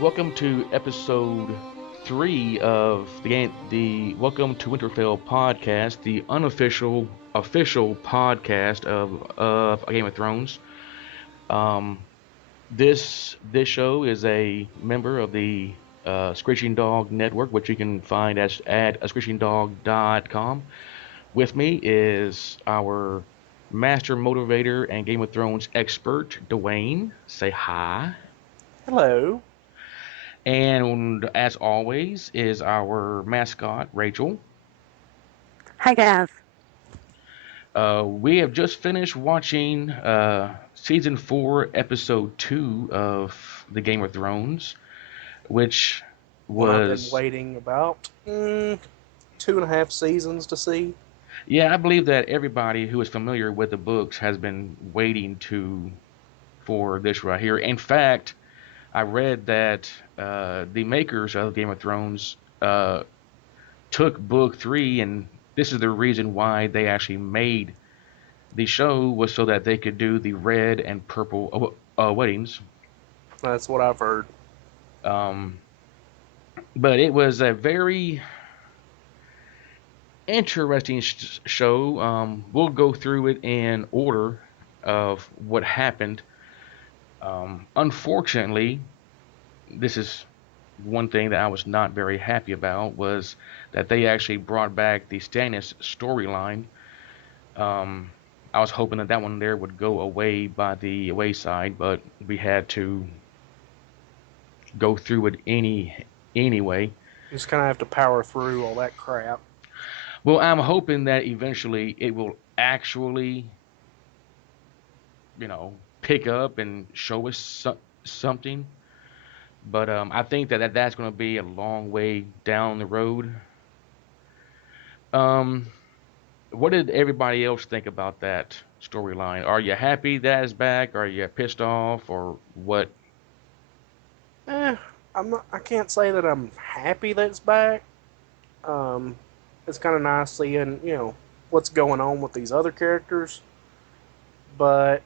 Welcome to episode 3 of the Welcome to Winterfell podcast, the unofficial official podcast of Game of Thrones. Um, this show is a member of the Screeching Dog Network, which you can find at screechingdog.com. With me is our master motivator and Game of Thrones expert, Dewayne. Say hi. Hello. And as always, is our mascot, Rachel. Hi guys. We have just finished watching season 4, episode 2 of the Game of Thrones, which One I've been was, waiting about 2.5 seasons to see. yeah, I believe that everybody who is familiar with the books has been waiting for this right here. In fact, I read that the makers of Game of Thrones took book 3, and this is the reason why they actually made the show, was so that they could do the red and purple weddings. That's what I've heard. Um, but it was a very interesting show. We'll go through it in order of what happened. Unfortunately, this is one thing that I was not very happy about, was that they actually brought back the Stannis storyline. Um, I was hoping that that one there would go away by the wayside, but we had to go through it anyway. You just kind of have to power through all that crap. Well, I'm hoping that eventually it will actually, pick up and show us something. But I think that's going to be a long way down the road. Um, what did everybody else think about that storyline? Are you happy that it's back? Are you pissed off, or what? Eh, I'm not. I can't say that I'm happy that it's back. Um, it's kind of nice seeing what's going on with these other characters. But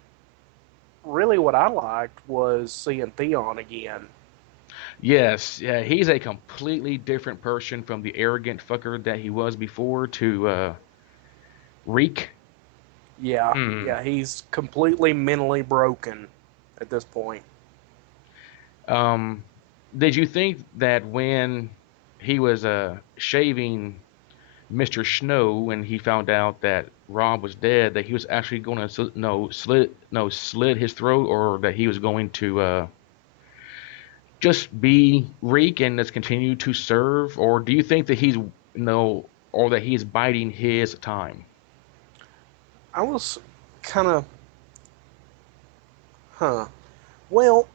really, what I liked was seeing Theon again. Yes, yeah, he's a completely different person from the arrogant fucker that he was before to Reek. Yeah, Hmm. yeah, he's completely mentally broken at this point. Um, did you think that when he was shaving Mr. Snow and he found out that Rob was dead, that he was actually going to slit his throat, or that he was going to just be Reek and just continue to serve, or do you think that he's no, or that he's biding his time? I was kind of, huh. Well,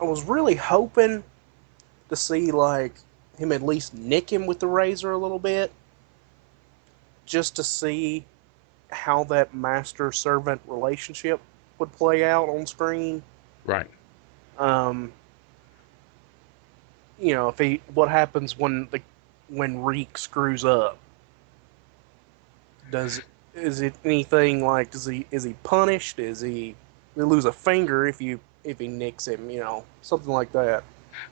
I was really hoping to see like him at least nick him with the razor a little bit, just to see how that master servant relationship would play out on screen. Right. Um, if he what happens when Reek screws up? Does is it anything like is he punished? Is he lose a finger if he nicks him? Something like that.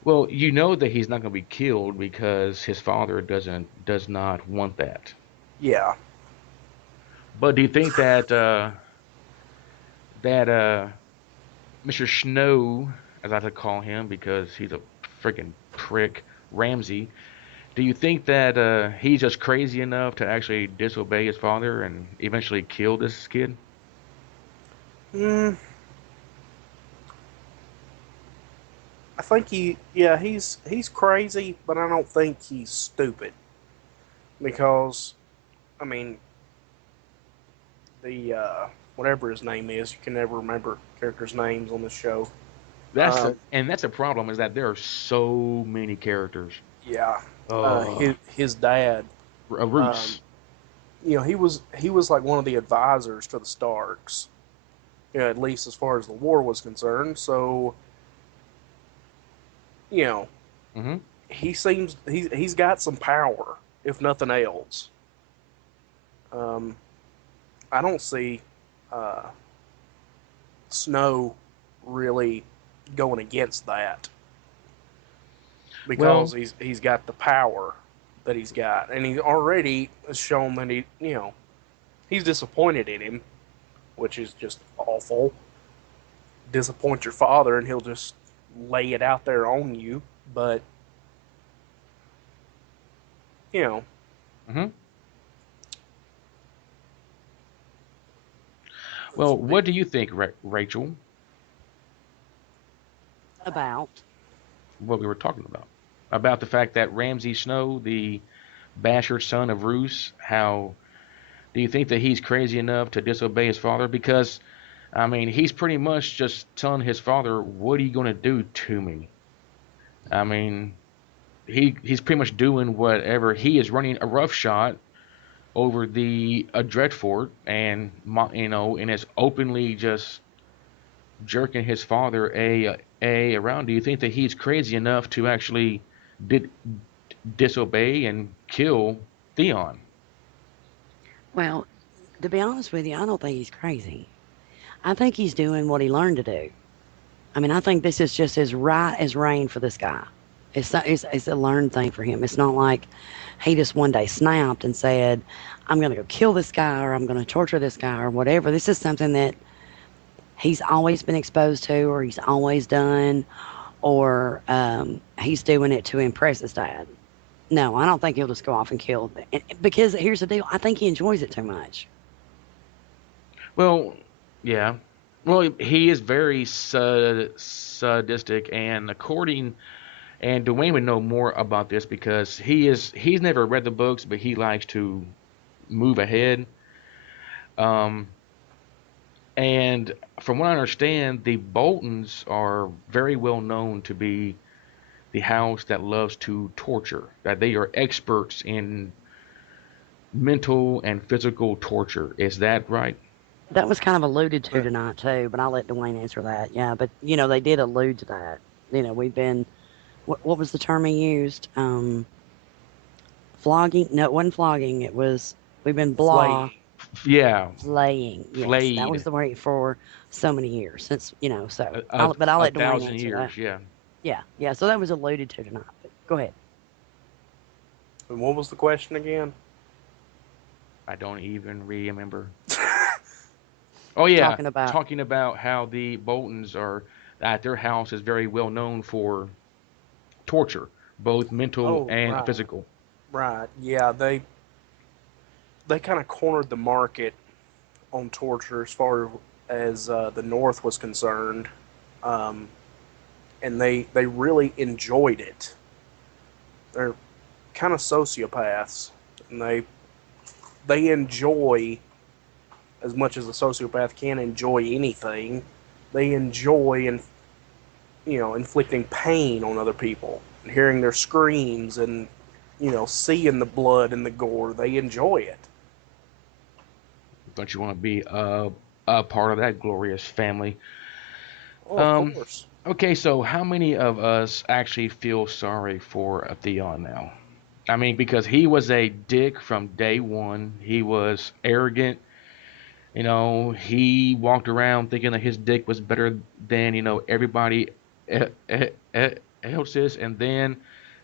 Well, you know that he's not going to be killed because his father does not want that. Yeah. But do you think that Mr. Snow, as I like to call him because he's a freaking prick, Ramsey, do you think that he's just crazy enough to actually disobey his father and eventually kill this kid? Mm, I think he's crazy, but I don't think he's stupid because I mean the whatever his name is, you can never remember characters' names on the show. Um, That's a problem, is that there are so many characters. yeah, Oh, his dad, um, Roos. he was like one of the advisors to the Starks, at least as far as the war was concerned. So you know Hmm. he's got some power, if nothing else. Um, I don't see uh, Snow really going against that. because Well, he's got the power that he's got, and he already has shown that he's disappointed in him, which is just awful. Disappoint your father, and he'll just lay it out there on you. But you know, hmm well, what do you think, Rachel? About. What we were talking about the fact that Ramsay Snow, the bastard son of Roose, how do you think that he's crazy enough to disobey his father? Because I mean, he's pretty much just telling his father, "What are you going to do to me?" I mean, he's pretty much doing whatever. He is running a roughshod over the Dreadfort, and and is openly just jerking his father a around. Do you think that he's crazy enough to actually did disobey and kill Theon? Well, to be honest with you, I don't think he's crazy. I think he's doing what he learned to do. I mean, I think this is just as right as rain for this guy. It's a learned thing for him. It's not like he just one day snapped and said, I'm going to go kill this guy or I'm going to torture this guy or whatever. This is something that he's always been exposed to or he's always done or he's doing it to impress his dad. No, I don't think he'll just go off and kill. Because here's the deal, I think he enjoys it too much. Well, yeah. Well, he is very sadistic, and Dewayne would know more about this because he's never read the books, but he likes to move ahead. Um, and from what I understand, the Boltons are very well known to be the house that loves to torture. That they are experts in mental and physical torture. Is that right? That was kind of alluded to but tonight too, but I'll let Dwayne answer that. Yeah, but they did allude to that. We've been what was the term he used? Flogging? No, it wasn't flogging. It was we've been blah flaying. Yeah, flaying. Yes, that was flayed the word for so many years since So a, a, But I'll a let Dwayne thousand answer that. years. Yeah, Yeah, yeah. So that was alluded to tonight. But go ahead. And what was the question again? I don't even remember. Oh yeah, Talking about talking about how the Boltons are that their house is very well known for torture, both mental Oh, and right, physical. right. Yeah, they kind of cornered the market on torture as far as the North was concerned, um, and they really enjoyed it. They're kind of sociopaths, and they enjoy as much as a sociopath can enjoy anything. They enjoy inflicting pain on other people, and hearing their screams, and seeing the blood and the gore. They enjoy it. Don't you want to be a part of that glorious family? Oh, of Um, course. okay, so how many of us actually feel sorry for Theon now? I mean, because he was a dick from day one. He was arrogant. He walked around thinking that his dick was better than, everybody else's. And then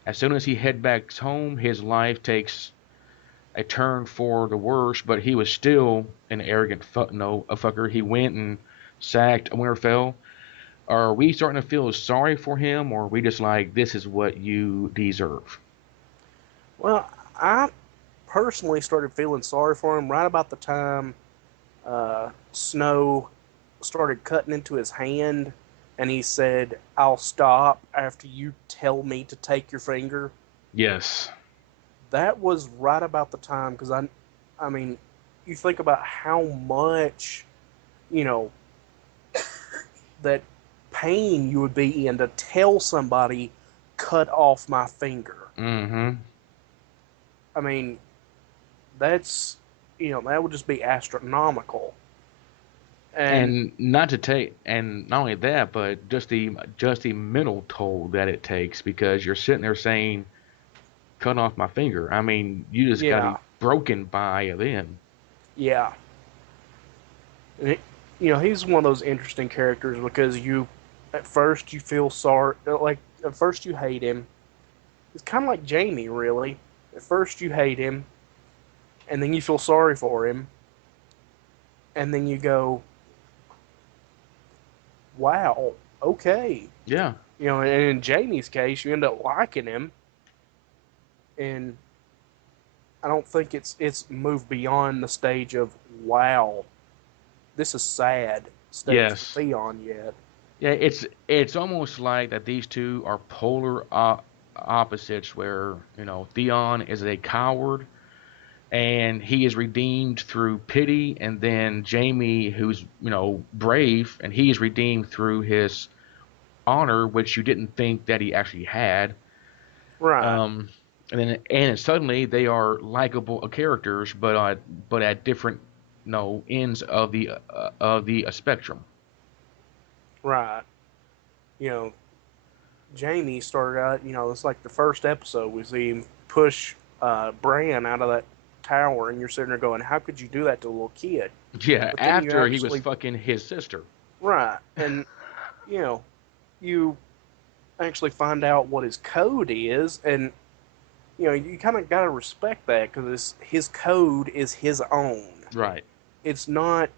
as soon as he head back home, his life takes a turn for the worse, but he was still an arrogant a fucker. He went and sacked Winterfell. Are we starting to feel sorry for him, or are we just like, this is what you deserve? Well, I personally started feeling sorry for him right about the time Snow started cutting into his hand, and he said, "I'll stop after you tell me to take your finger." Yes. That was right about the time because I mean, you think about how much you know that pain you would be in to tell somebody, "Cut off my finger." Mm-hmm. I mean, that's that would just be astronomical. And And not only that, but just the mental toll that it takes because you're sitting there saying, "Cut off my finger." I mean, you just got to yeah, be broken by then. yeah, and he's one of those interesting characters because at first you feel sorry, like at first you hate him, It's kind of like Jaime, really. At first you hate him, and then you feel sorry for him, and then you go, "Wow, okay." Yeah. And in Jaime's case, you end up liking him, and I don't think it's moved beyond the stage of "Wow, this is sad" stage for Yes. Theon yet. Yeah, it's almost like that these two are polar opposites where, Theon is a coward and he is redeemed through pity, and then Jaime, who's, brave, and he is redeemed through his honor, which you didn't think that he actually had. Right. Um, and suddenly they are likable characters, but at different, ends of the spectrum. Right. You know, Jaime started out, it's like the first episode we see him push Bran out of that tower, and you're sitting there going, how could you do that to a little kid? Yeah, But then you after he was actually, fucking his sister. right, and, you know, you actually find out what his code is, and, you kind of got to respect that because his code is his own. Right. It's not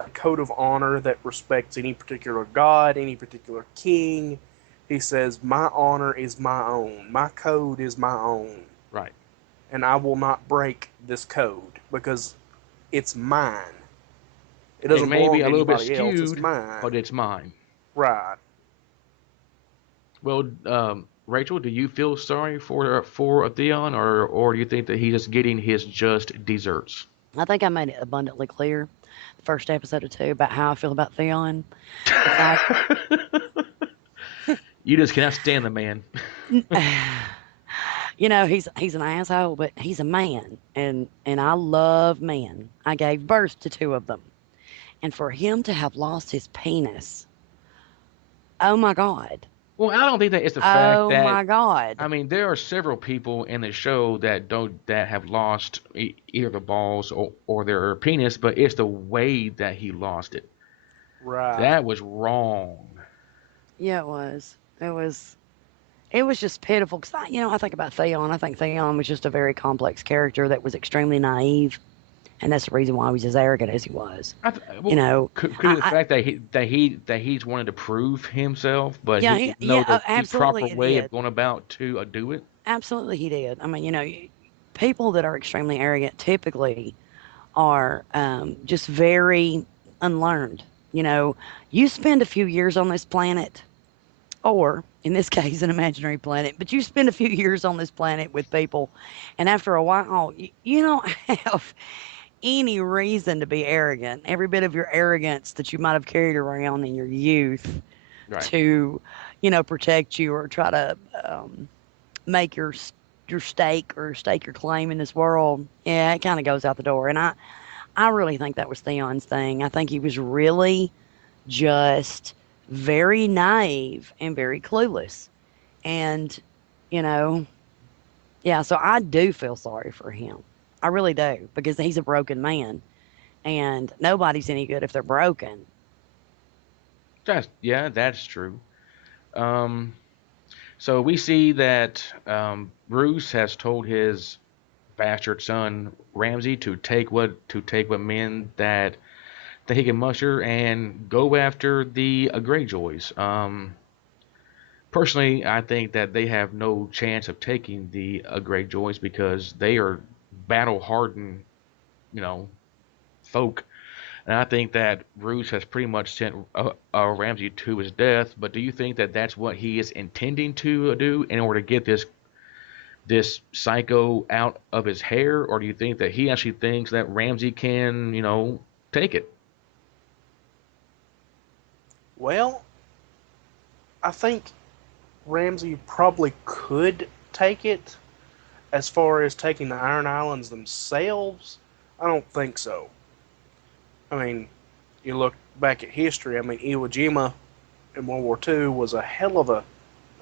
a code of honor that respects any particular god, any particular king. He says, my honor is my own. My code is my own. Right. And I will not break this code because it's mine. It It doesn't may be belong to a little bit anybody else. It's skewed, mine. but it's mine. Right. Well, Rachel, do you feel sorry for Theon, or do you think that he's just getting his just desserts? I think I made it abundantly clear the first episode or two about how I feel about Theon. The fact, You just cannot stand the man. he's an asshole, but he's a man, and I love men. I gave birth to two of them, and for him to have lost his penis, oh my god, Well, I don't think that it's the fact oh that my god. I mean there are several people in the show that have lost either the balls or their penis, but it's the way that he lost it. Right. That was wrong. Yeah, it was. It was just pitiful because I think about Theon. I think Theon was just a very complex character that was extremely naive, and that's the reason why he was as arrogant as he was. You Well, know, could it be the I fact that he's wanted to prove himself, but he yeah, didn't know yeah, the absolutely proper he way of did. going about to do it? Absolutely he did. I mean, people that are extremely arrogant typically are just very unlearned. You know, you spend a few years on this planet, or in this case, an imaginary planet, but you spend a few years on this planet with people, and after a while, you don't have any reason to be arrogant. Every bit of your arrogance that you might have carried around in your youth Right. to, protect you or try to make your stake your claim in this world, yeah, it kind of goes out the door. And I really think that was Theon's thing. I think he was really just very naive and very clueless. And, you know, yeah, so I do feel sorry for him. I really do because he's a broken man and nobody's any good if they're broken. That's true. Um, so we see that Bruce has told his bastard son Ramsay to take what men that he can muster and go after the Greyjoys. Personally, I think that they have no chance of taking the Greyjoys because they are battle hardened, you know, folk. And I think that Bruce has pretty much sent Ramsay to his death. But do you think that that's what he is intending to do in order to get this psycho out of his hair, or do you think that he actually thinks that Ramsay can, take it? Well, I think Ramsey probably could take it. As far as taking the Iron Islands themselves, I don't think so. I mean, you look back at history. I mean, Iwo Jima in World War II was a hell of a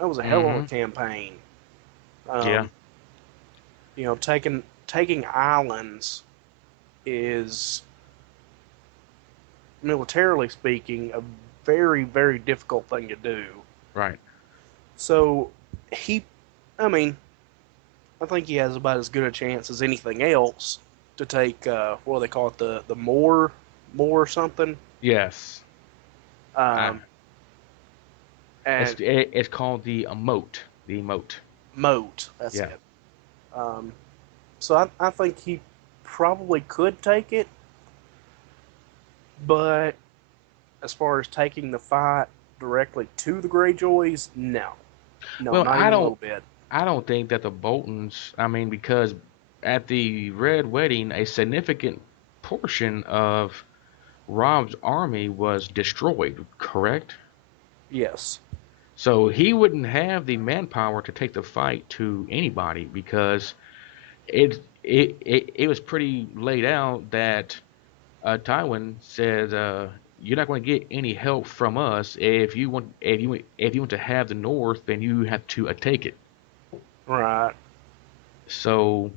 Mm-hmm. campaign. Yeah. Um, taking islands is, militarily speaking, a very very difficult thing to do. Right. So he, I mean, I think he has about as good a chance as anything else to take what do they call it, the more something. Yes. I, Um, and it's called the emote. The emote. moat. That's Yeah. it. Um, so I think he probably could take it, but as far as taking the fight directly to the Greyjoys, no, Well, not even a little bit. I don't think that the Boltons. I mean, because at the Red Wedding, a significant portion of Rob's army was destroyed. Correct. Yes, So he wouldn't have the manpower to take the fight to anybody because it was pretty laid out that Tywin said, "You're not going to get any help from us. If you want to have the North, then you have to take it." right, So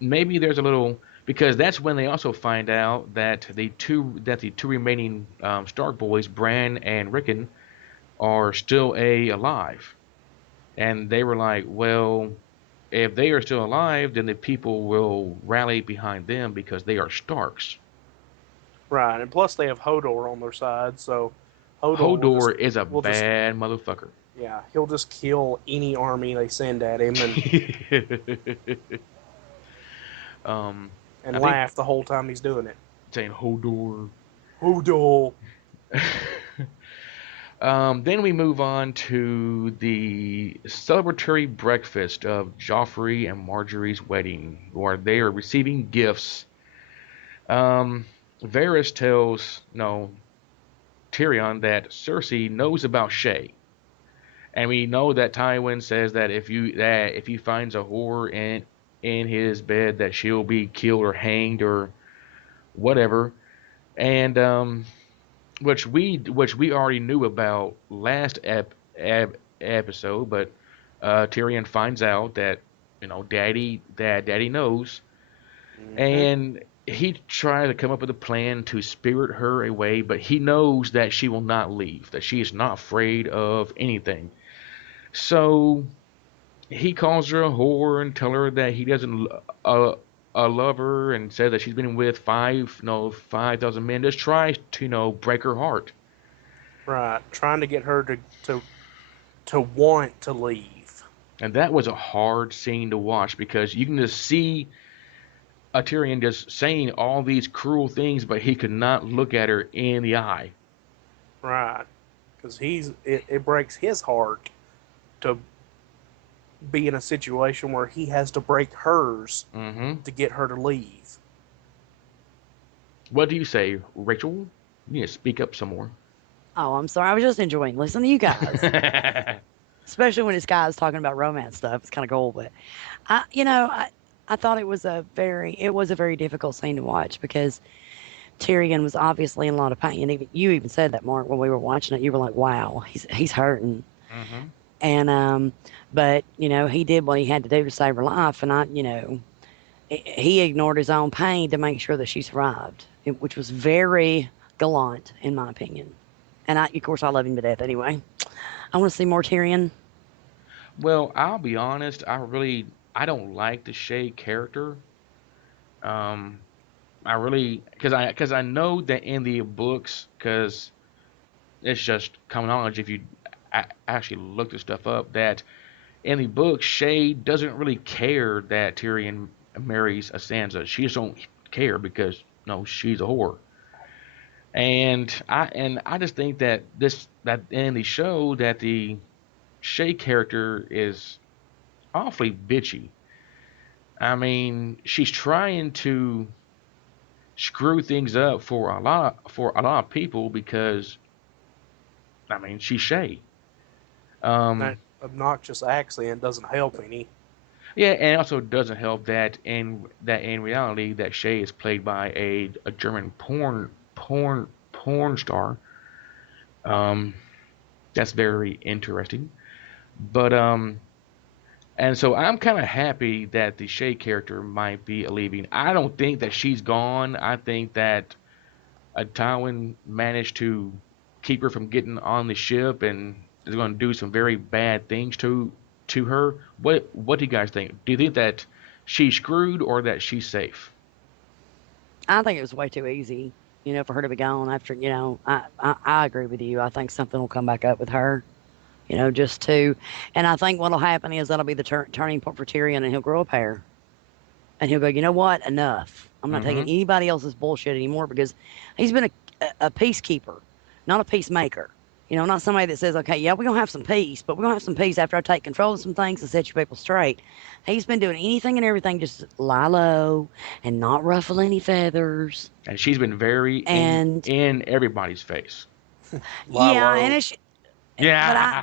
maybe there's a little because that's when they also find out that the two remaining Stark boys, Bran and Rickon, are still alive, and they were like, "Well, if they are still alive, then the people will rally behind them because they are Starks." right. And plus, they have Hodor on their side, so Hodor Hodor is a will just bad motherfucker. yeah, he'll just kill any army they send at him um, and I think laugh the whole time he's doing it. saying Hodor. Hodor. Then we move on to the celebratory breakfast of Joffrey and Marjorie's wedding, where they are receiving gifts. Um, Varys tells no Tyrion that Cersei knows about Shay, and we know that Tywin says that if he finds a whore in his bed, that she'll be killed or hanged or whatever. And which we already knew about last episode, but Tyrion finds out that Daddy knows, Mm-hmm. and he tries to come up with a plan to spirit her away, but he knows that she will not leave, that she is not afraid of anything. So he calls her a whore and tell her that he doesn't love her, and says that she's been with 5,000 men. Just tries to break her heart. Right, trying to get her to want to leave. And that was a hard scene to watch because you can just see a Tyrion just saying all these cruel things, but he could not look at her in the eye. Right, because it breaks his heart to be in a situation where he has to break hers Hmm. to get her to leave. What do you say, Rachel? You need to speak up some more. Oh, I'm sorry. I was just enjoying listening to you guys, especially when it's guys talking about romance stuff. It's kind of cool, but I thought it was a very difficult scene to watch because Tyrion was obviously in a lot of pain. And even you even said that, Mark, when we were watching it. You were like, "Wow, he's hurting." Hmm. And but he did what he had to do to save her life, and he ignored his own pain to make sure that she survived, which was very gallant, in my opinion. And of course, I love him to death anyway. I want to see more Tyrion. Well, I'll be honest. I don't like the Shay character. Um, I really because I know that in the books, because it's just common knowledge if you actually look this stuff up, that in the book Shay doesn't really care that Tyrion marries a Sansa. She just don't care because no, she's a whore. And I just think that that in the show that the Shay character is awfully bitchy. I mean, she's trying to screw things up for a lot of people because I mean she's Shay. That Um, obnoxious accent doesn't help any. yeah, and it also doesn't help that in reality that Shay is played by a German porn star. Um, that's very interesting. But and so I'm kind of happy that the Shay character might be leaving. I don't think that she's gone. I think that Tywin managed to keep her from getting on the ship and is going to do some very bad things to her. What do you guys think? Do you think that she's screwed or that she's safe? I think it was way too easy, for her to be gone after, I agree with you. I think something will come back up with her, just to, and I think what'll happen is that'll be the turning point for Tyrion and he'll grow a pair and he'll go, you know what? Enough. I'm not taking Mm-hmm. anybody else's bullshit anymore because he's been a peacekeeper, not a peacemaker. Not somebody that says, okay, yeah, we're going to have some peace, but we're going to have some peace after I take control of some things and set you people straight. He's been doing anything and everything, just lie low and not ruffle any feathers. And she's been very And in everybody's face. yeah, and Lilo. it's, but Yeah.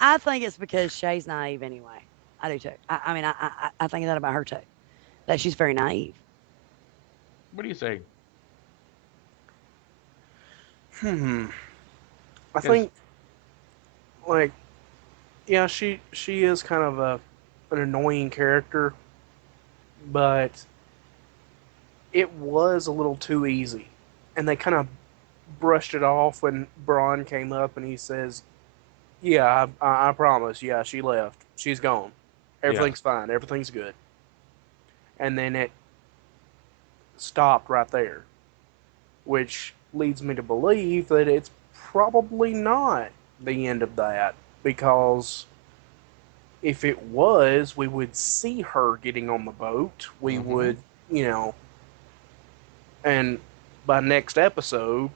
I think it's because Shay's naive anyway. I do too. I mean, I think that about her too, that she's very naive. What do you say? Hmm. I Because think like yeah, she is kind of an annoying character, but it was a little too easy, and they kind of brushed it off when Bran came up and he says, "Yeah, I promise. Yeah, she left. She's gone. yeah, Everything's fine. Everything's good." And then it stopped right there, which leads me to believe that it's probably not the end of that because if it was, we would see her getting on the boat. We mm-hmm. would, you know, and by next episode,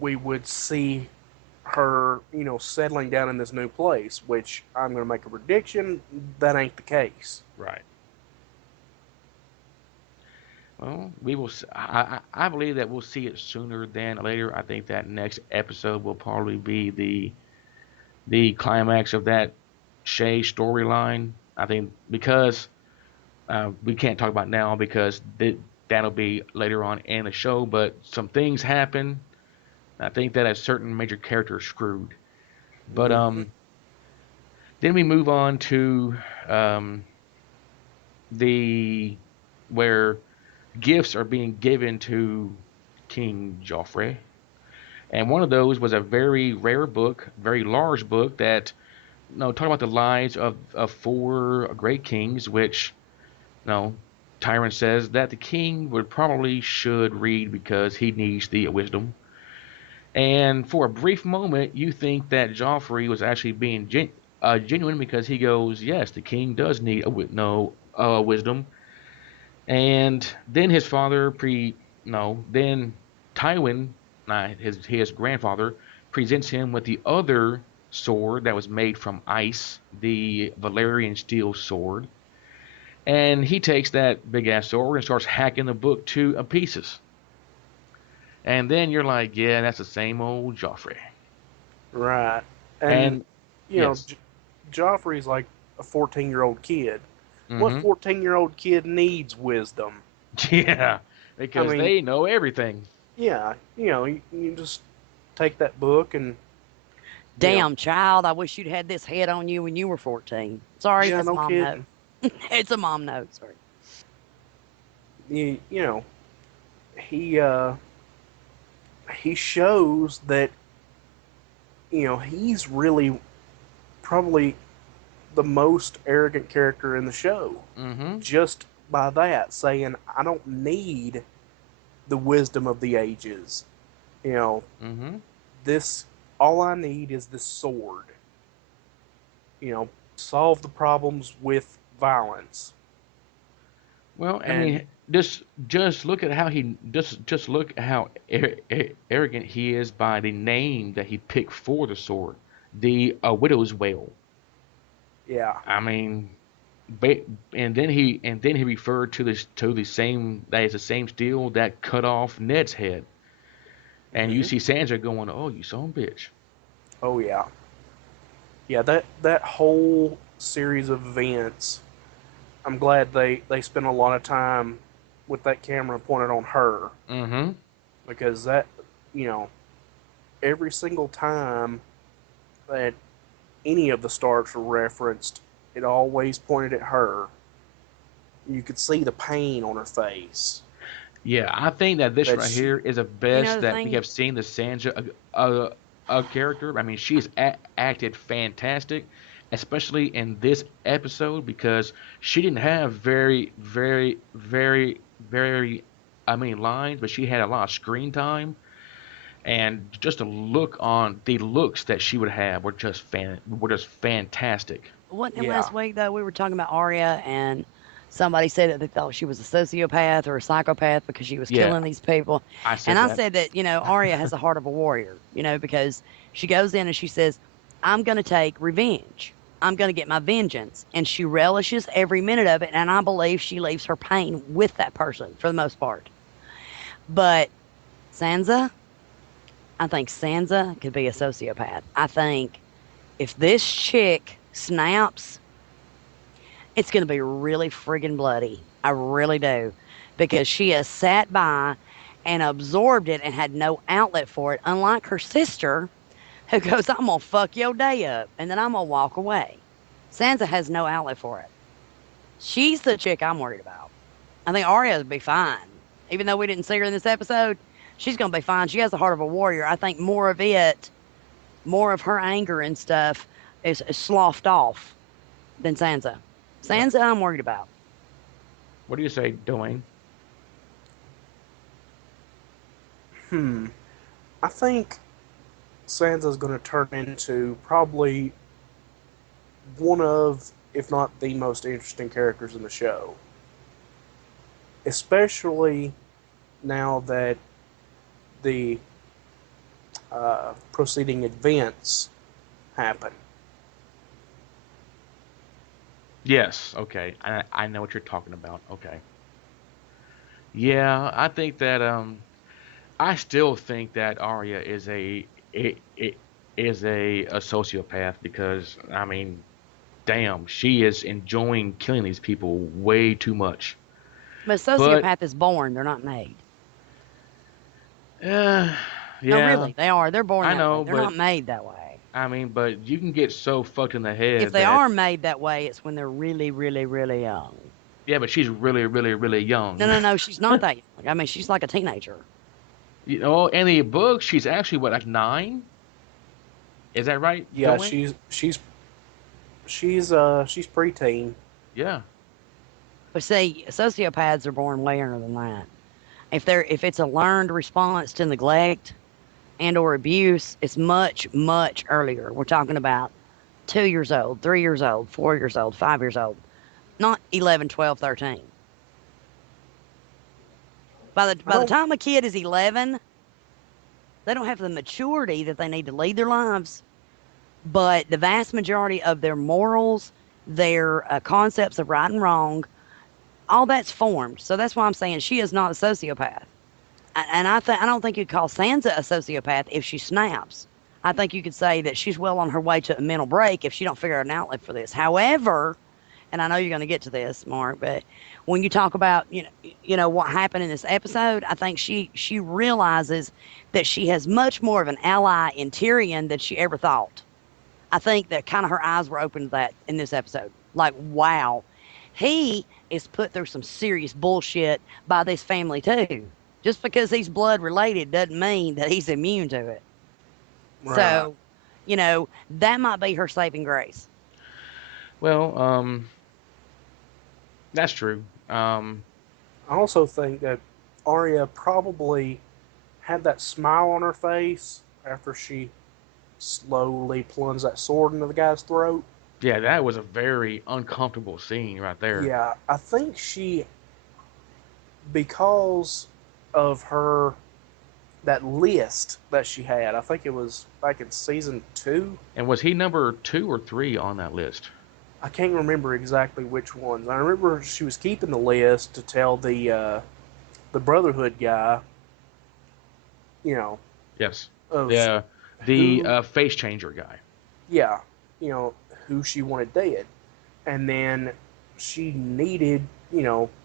we would see her, settling down in this new place, which I'm going to make a prediction that ain't the case. Right. Well, we will. I believe that we'll see it sooner than later. I think that next episode will probably be the climax of that Shay storyline. I think because we can't talk about now because that'll be later on in the show. But some things happen. I think that a certain major character is screwed. But Mm-hmm. then we move on to um, the where gifts are being given to King Joffrey. And one of those was a very rare book, very large book that talk about the lives of four great kings, which Tyrion says that the king would probably should read because he needs the wisdom. And for a brief moment, you think that Joffrey was actually being genuine because he goes, "Yes, the king does need wisdom." And then his father no, then Tywin, his grandfather, presents him with the other sword that was made from ice, the Valyrian steel sword. And he takes that big ass sword and starts hacking the book to pieces. And then you're like, yeah, that's the same old Joffrey. Right. And, And you know, yes, Joffrey's like a 14-year-old kid. What mm-hmm, 14-year-old kid needs wisdom? yeah, I because mean, they know everything. yeah, you just take that book and, you know, Damn, child, I wish you'd had this head on you when you were 14. Sorry, yeah, that's a no mom note. kidding. It's a mom note, sorry. You know, he he shows that he's really probably the most arrogant character in the show. Mm-hmm, Just by that, saying I don't need the wisdom of the ages. You know, mm-hmm. this all I need is this sword. Solve the problems with violence. Well, I And mean, just look at how he just look at how arrogant he is by the name that he picked for the sword, the widow's wail. yeah, I mean, and then he referred to the same that is the same steel that cut off Ned's head, and you hmm see Sansa going, "Oh, you son of a bitch." oh yeah, yeah. That whole series of events, I'm glad they spent a lot of time with that camera pointed on her Mm-hmm. because that, you know, every single time that any of the Starks were referenced, it always pointed at her. You could see the pain on her face Yeah, I think that this that right here she, is the You know best the that we thing? have seen the Sansa a character. I mean, she's acted fantastic, especially in this episode because she didn't have very, I mean, lines, but she had a lot of screen time, and just the looks that she would have were just fantastic. Wasn't it Yeah. last week though? We were talking about Arya, and somebody said that they thought she was a sociopath or a psychopath because she was Yeah, killing these people. I And said I that. said that Arya has the heart of a warrior. Because she goes in and she says, "I'm going to take revenge. I'm going to get my vengeance," and she relishes every minute of it. And I believe she leaves her pain with that person for the most part. But Sansa, I think Sansa could be a sociopath. I think if this chick snaps, it's going to be really friggin' bloody. I really do. Because she has sat by and absorbed it and had no outlet for it, unlike her sister, who goes, "I'm going to fuck your day up and then I'm going to walk away." Sansa has no outlet for it. She's the chick I'm worried about. I think Arya would be fine. Even though we didn't see her in this episode, she's going to be fine. She has the heart of a warrior. I think more of her anger and stuff is sloughed off than Sansa. Yeah. Sansa, I'm worried about. What do you say, Dwayne? Hmm. I think Sansa's going to turn into probably one of, if not the most interesting characters in the show. Especially now that the proceeding events happen. Yes. Okay. I know what you're talking about. Okay. Yeah, I think that I still think that Arya is a sociopath because I mean, damn, she is enjoying killing these people way too much. But a But sociopath is born, they're not made. uh, No, yeah, really, they are. They're born I that way. know, They're but not made that way. I mean, but you can get so fucked in the If head they that are made that way, it's when they're really, really, really young. yeah, but she's really No, young. no, no, she's not that young. I mean, she's like a teenager. You know, in the book, she's actually what, like 9? Is that right, Yeah, Dwayne? she's preteen. Yeah. But see, sociopaths are born way younger than that. If it's a learned response to neglect and or abuse, it's much, much earlier. We're talking about 2 years old, 3 years old, 4 years old, 5 years old, not 11, 12, 13. I By the don't. time a kid is 11, they don't have the maturity that they need to lead their lives, but the vast majority of their morals, their concepts of right and wrong, all that's formed. So that's why I'm saying she is not a sociopath. And I don't think you'd call Sansa a sociopath if she snaps. I think you could say that she's well on her way to a mental break if she don't figure out an outlet for this. However, and I know you're going to get to this, Mark, but when you talk about what happened in this episode, I think she realizes that she has much more of an ally in Tyrion than she ever thought. I think that kind of her eyes were open to that in this episode. Like, wow, he is put through some serious bullshit by this family too. Just because he's blood related doesn't mean that he's immune to it. Right. So, that might be her saving grace. Well, that's true. I also think that Arya probably had that smile on her face after she slowly plunged that sword into the guy's throat. Yeah, that was a very uncomfortable scene right there. Yeah, I think because of her, that list that she had, I think it was back in season 2. And was he number 2 or 3 on that list? I can't remember exactly which ones. I remember she was keeping the list to tell the Brotherhood guy, you know, Yes. of Yeah, the who, face changer guy. yeah, who she wanted dead. And then she needed,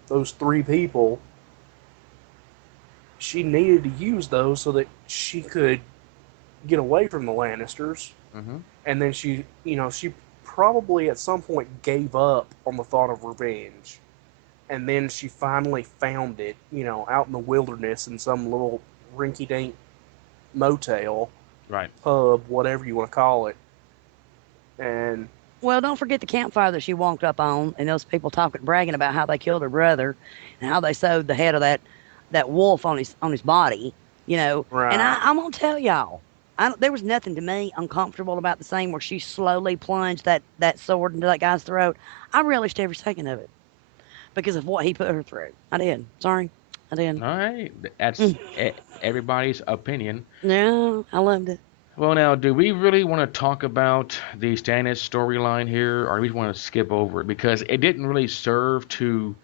those 3 people. She needed to use those so that she could get away from the Lannisters. Hmm. And then she probably at some point gave up on the thought of revenge. And then she finally found it, out in the wilderness in some little rinky dink motel. Right. pub, whatever you want to call it. And Well, don't forget the campfire that she walked up on, and those people talking, bragging about how they killed her brother, and how they sewed the head of that wolf on his body. You know, and right, I'm gonna tell y'all, there was nothing to me uncomfortable about the scene where she slowly plunged that sword into that guy's throat. I relished every second of it because of what he put her through. I did. Sorry, I did. All right. That's everybody's opinion. No, I loved it. Well, now, do we really want to talk about the Stannis storyline here, or do we want to skip over it? Because it didn't really serve to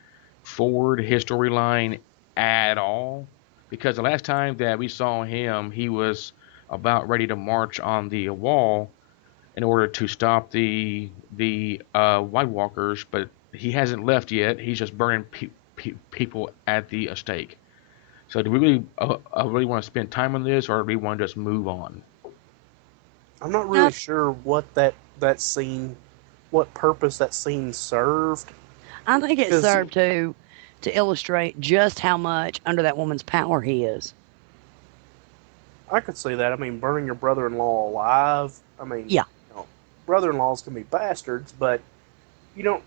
forward his storyline at all. Because the last time that we saw him, he was about ready to march on the wall in order to stop the White Walkers, but he hasn't left yet. He's just burning people at the stake. So, do we really want to spend time on this, or do we want to just move on? I'm not No, really sure what that scene, what purpose that scene served. I think it Because served to illustrate just how much under that woman's power he is. I could see that. I mean, burning your brother-in-law alive. I mean, Yeah. brother-in-laws can be bastards, but you don't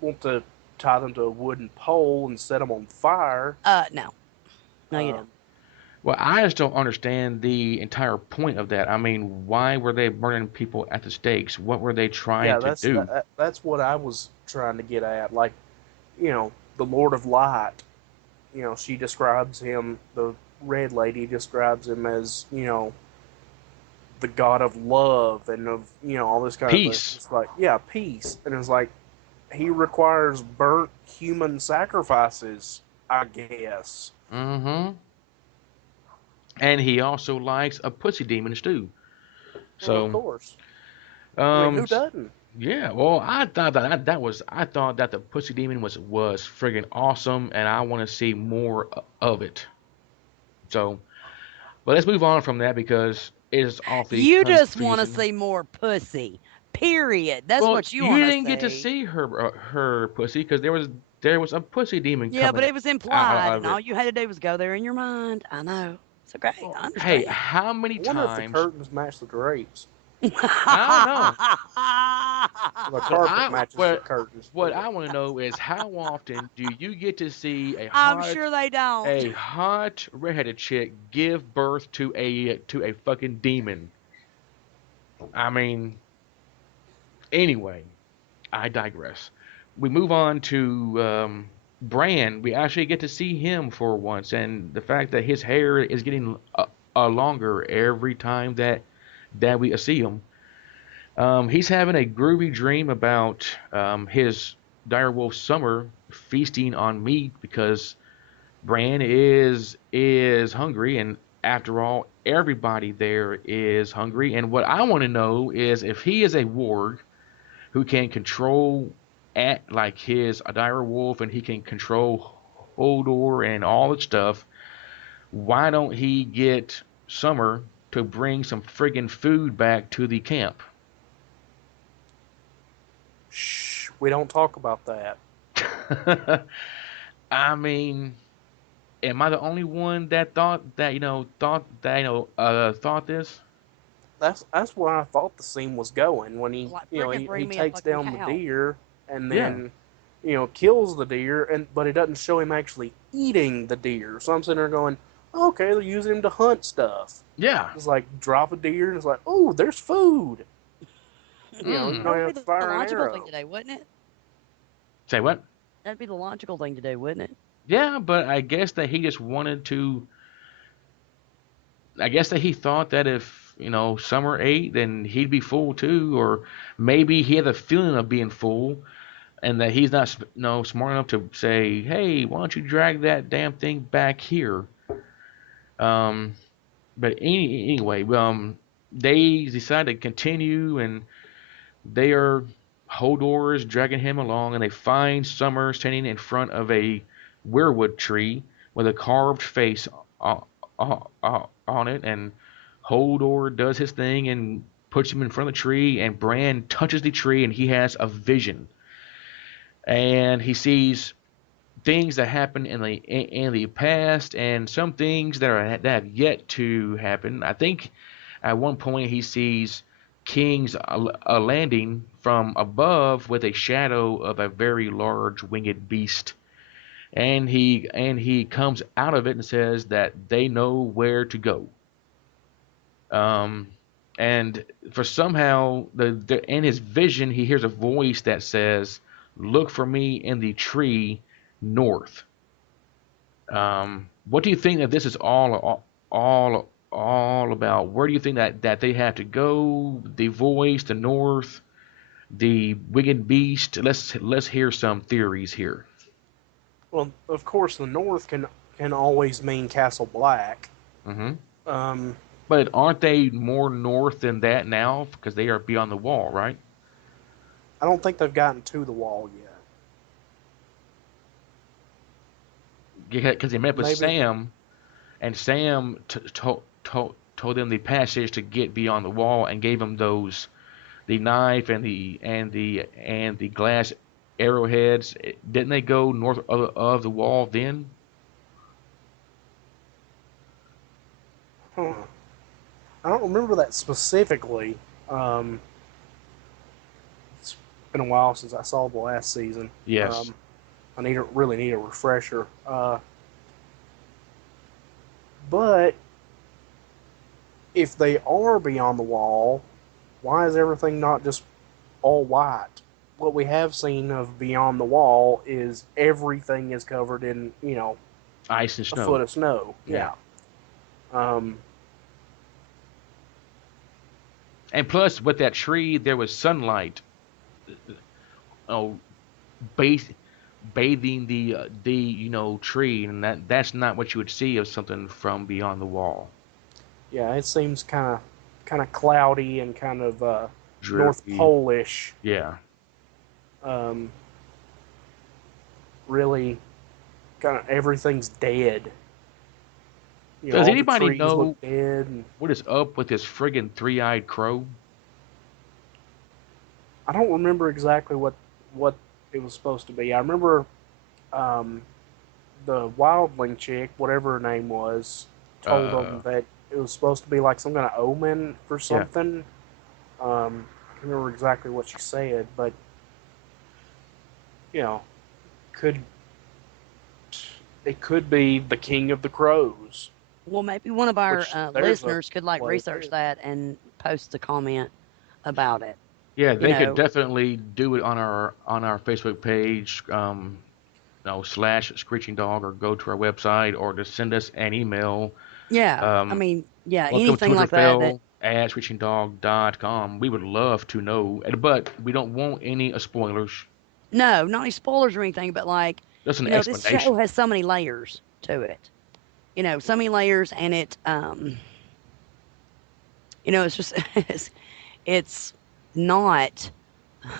want to tie them to a wooden pole and set them on fire. No. No, you don't. Um, Well, I just don't understand the entire point of that. I mean, why were they burning people at the stakes? What were they trying yeah, to do? that's what I was trying to get at. Like, the Lord of Light. She describes him. The Red Lady describes him as the god of love and of all this kind of thing. Peace. It's like, yeah, peace, and it's like he requires burnt human sacrifices, I guess. Mm-hmm. And he also likes a pussy demon too. Well, of So, course. I mean, um, who doesn't? yeah. Well, I thought that the pussy demon was friggin' awesome, and I want to see more of it. So, but let's move on from that because it is awfully You just want to confusing. see more pussy. Period. That's Well, what you you want to didn't get to see. see her pussy because there was a pussy demon Yeah, but coming it was out implied, of and it. all you had to do was go there in your mind. I know. It's okay. Well, I Hey, understand. how many I wonder if the times? curtains match the drapes. I don't know. The But carpet I matches the what curtains. what I want to know is how often do you get to see I'm sure they don't. a hot redheaded chick give birth to a fucking demon? I mean, anyway, I digress. We move on to Bran. We actually get to see him for once, and the fact that his hair is getting longer every time that we see him. He's having a groovy dream about his direwolf Summer feasting on meat because Bran is hungry, and after all, everybody there is hungry. And what I want to know is if he is a warg who can control at like his a direwolf and he can control Hodor and all that stuff, why don't he get Summer to bring some friggin' food back to the camp? Shh, we don't talk about that. I mean, am I the only one that thought this? That's where I thought the scene was going when he Like, you know friggin' he, he bring me a takes fucking down the cow. deer and Yeah, then kills the deer, and but it doesn't show him actually eating the deer. So I'm sitting there going, okay, they're using him to hunt stuff. yeah. It's like drop a deer and it's like, oh, there's food. You Mm. That don't would be have to the fire an logical thing arrow. to do, wouldn't it? Say what? That'd be the logical thing to do, wouldn't it? Yeah, but I guess that he just wanted to. I guess that he thought that if Summer ate, then he'd be full too, or maybe he had the feeling of being full, and that he's not smart enough to say, "Hey, why don't you drag that damn thing back here?" Um, but anyway, they decide to continue, and they are Hodor is dragging him along, and they find Summer standing in front of a weirwood tree with a carved face on it, and Hodor does his thing and puts him in front of the tree, and Bran touches the tree, and he has a vision, and he sees things that happened in the past, and some things that have yet to happen. I think At one point, he sees kings landing from above with a shadow of a very large winged beast, and he comes out of it and says that they know where to go. Um, and for somehow in his vision he hears a voice that says, "Look for me in the tree north." What do you think that this is all about? Where do you think that they have to go? The voice, the north, the winged beast. Let's hear some theories here. Well, of course, the North can always mean Castle Black. Hmm. Um, But aren't they more north than that now because they are beyond the wall, right? I don't think they've gotten to the Wall yet. Because they met with Maybe. Sam, and Sam told them the passage to get beyond the wall and gave them the knife and the glass arrowheads. Didn't they go north of the wall then? Huh. I don't remember that specifically. Um, it's been a while since I saw the last season. Yes. I really need a refresher. But if they are beyond the wall, why is everything not just all white? What we have seen of beyond the wall is everything is covered in, Ice and a snow. foot of snow. Yeah. Um, And plus, with that tree, there was sunlight. Oh, bath, bathing the tree, and that's not what you would see of something from beyond the wall. yeah, it seems kind of cloudy and kind of North Dreary. Pole-ish. Yeah. Um, really, kind of everything's dead. Does All the anybody trees know look dead. And what is up with this friggin' three-eyed crow? I don't remember exactly what it was supposed to be. I remember um, the wildling chick, whatever her name was, told Uh, them that it was supposed to be like some kind of omen for yeah. something. I can't remember exactly what she said, but you know, could it could be the King of the Crows, Well, maybe one of our which there's a listeners could like play there. research that and post a comment about it. Yeah, You they could know, definitely do it on our Facebook page, slash Screeching Dog, or go to our website, or just send us an email. yeah. I Um, mean, yeah, Welcome to anything like that. That Winterfell@screechingdog.com. We would love to know, but we don't want any spoilers. no, not any spoilers or anything, but like, Just an this show explanation. has so many layers to it. So many layers, and it's just it's not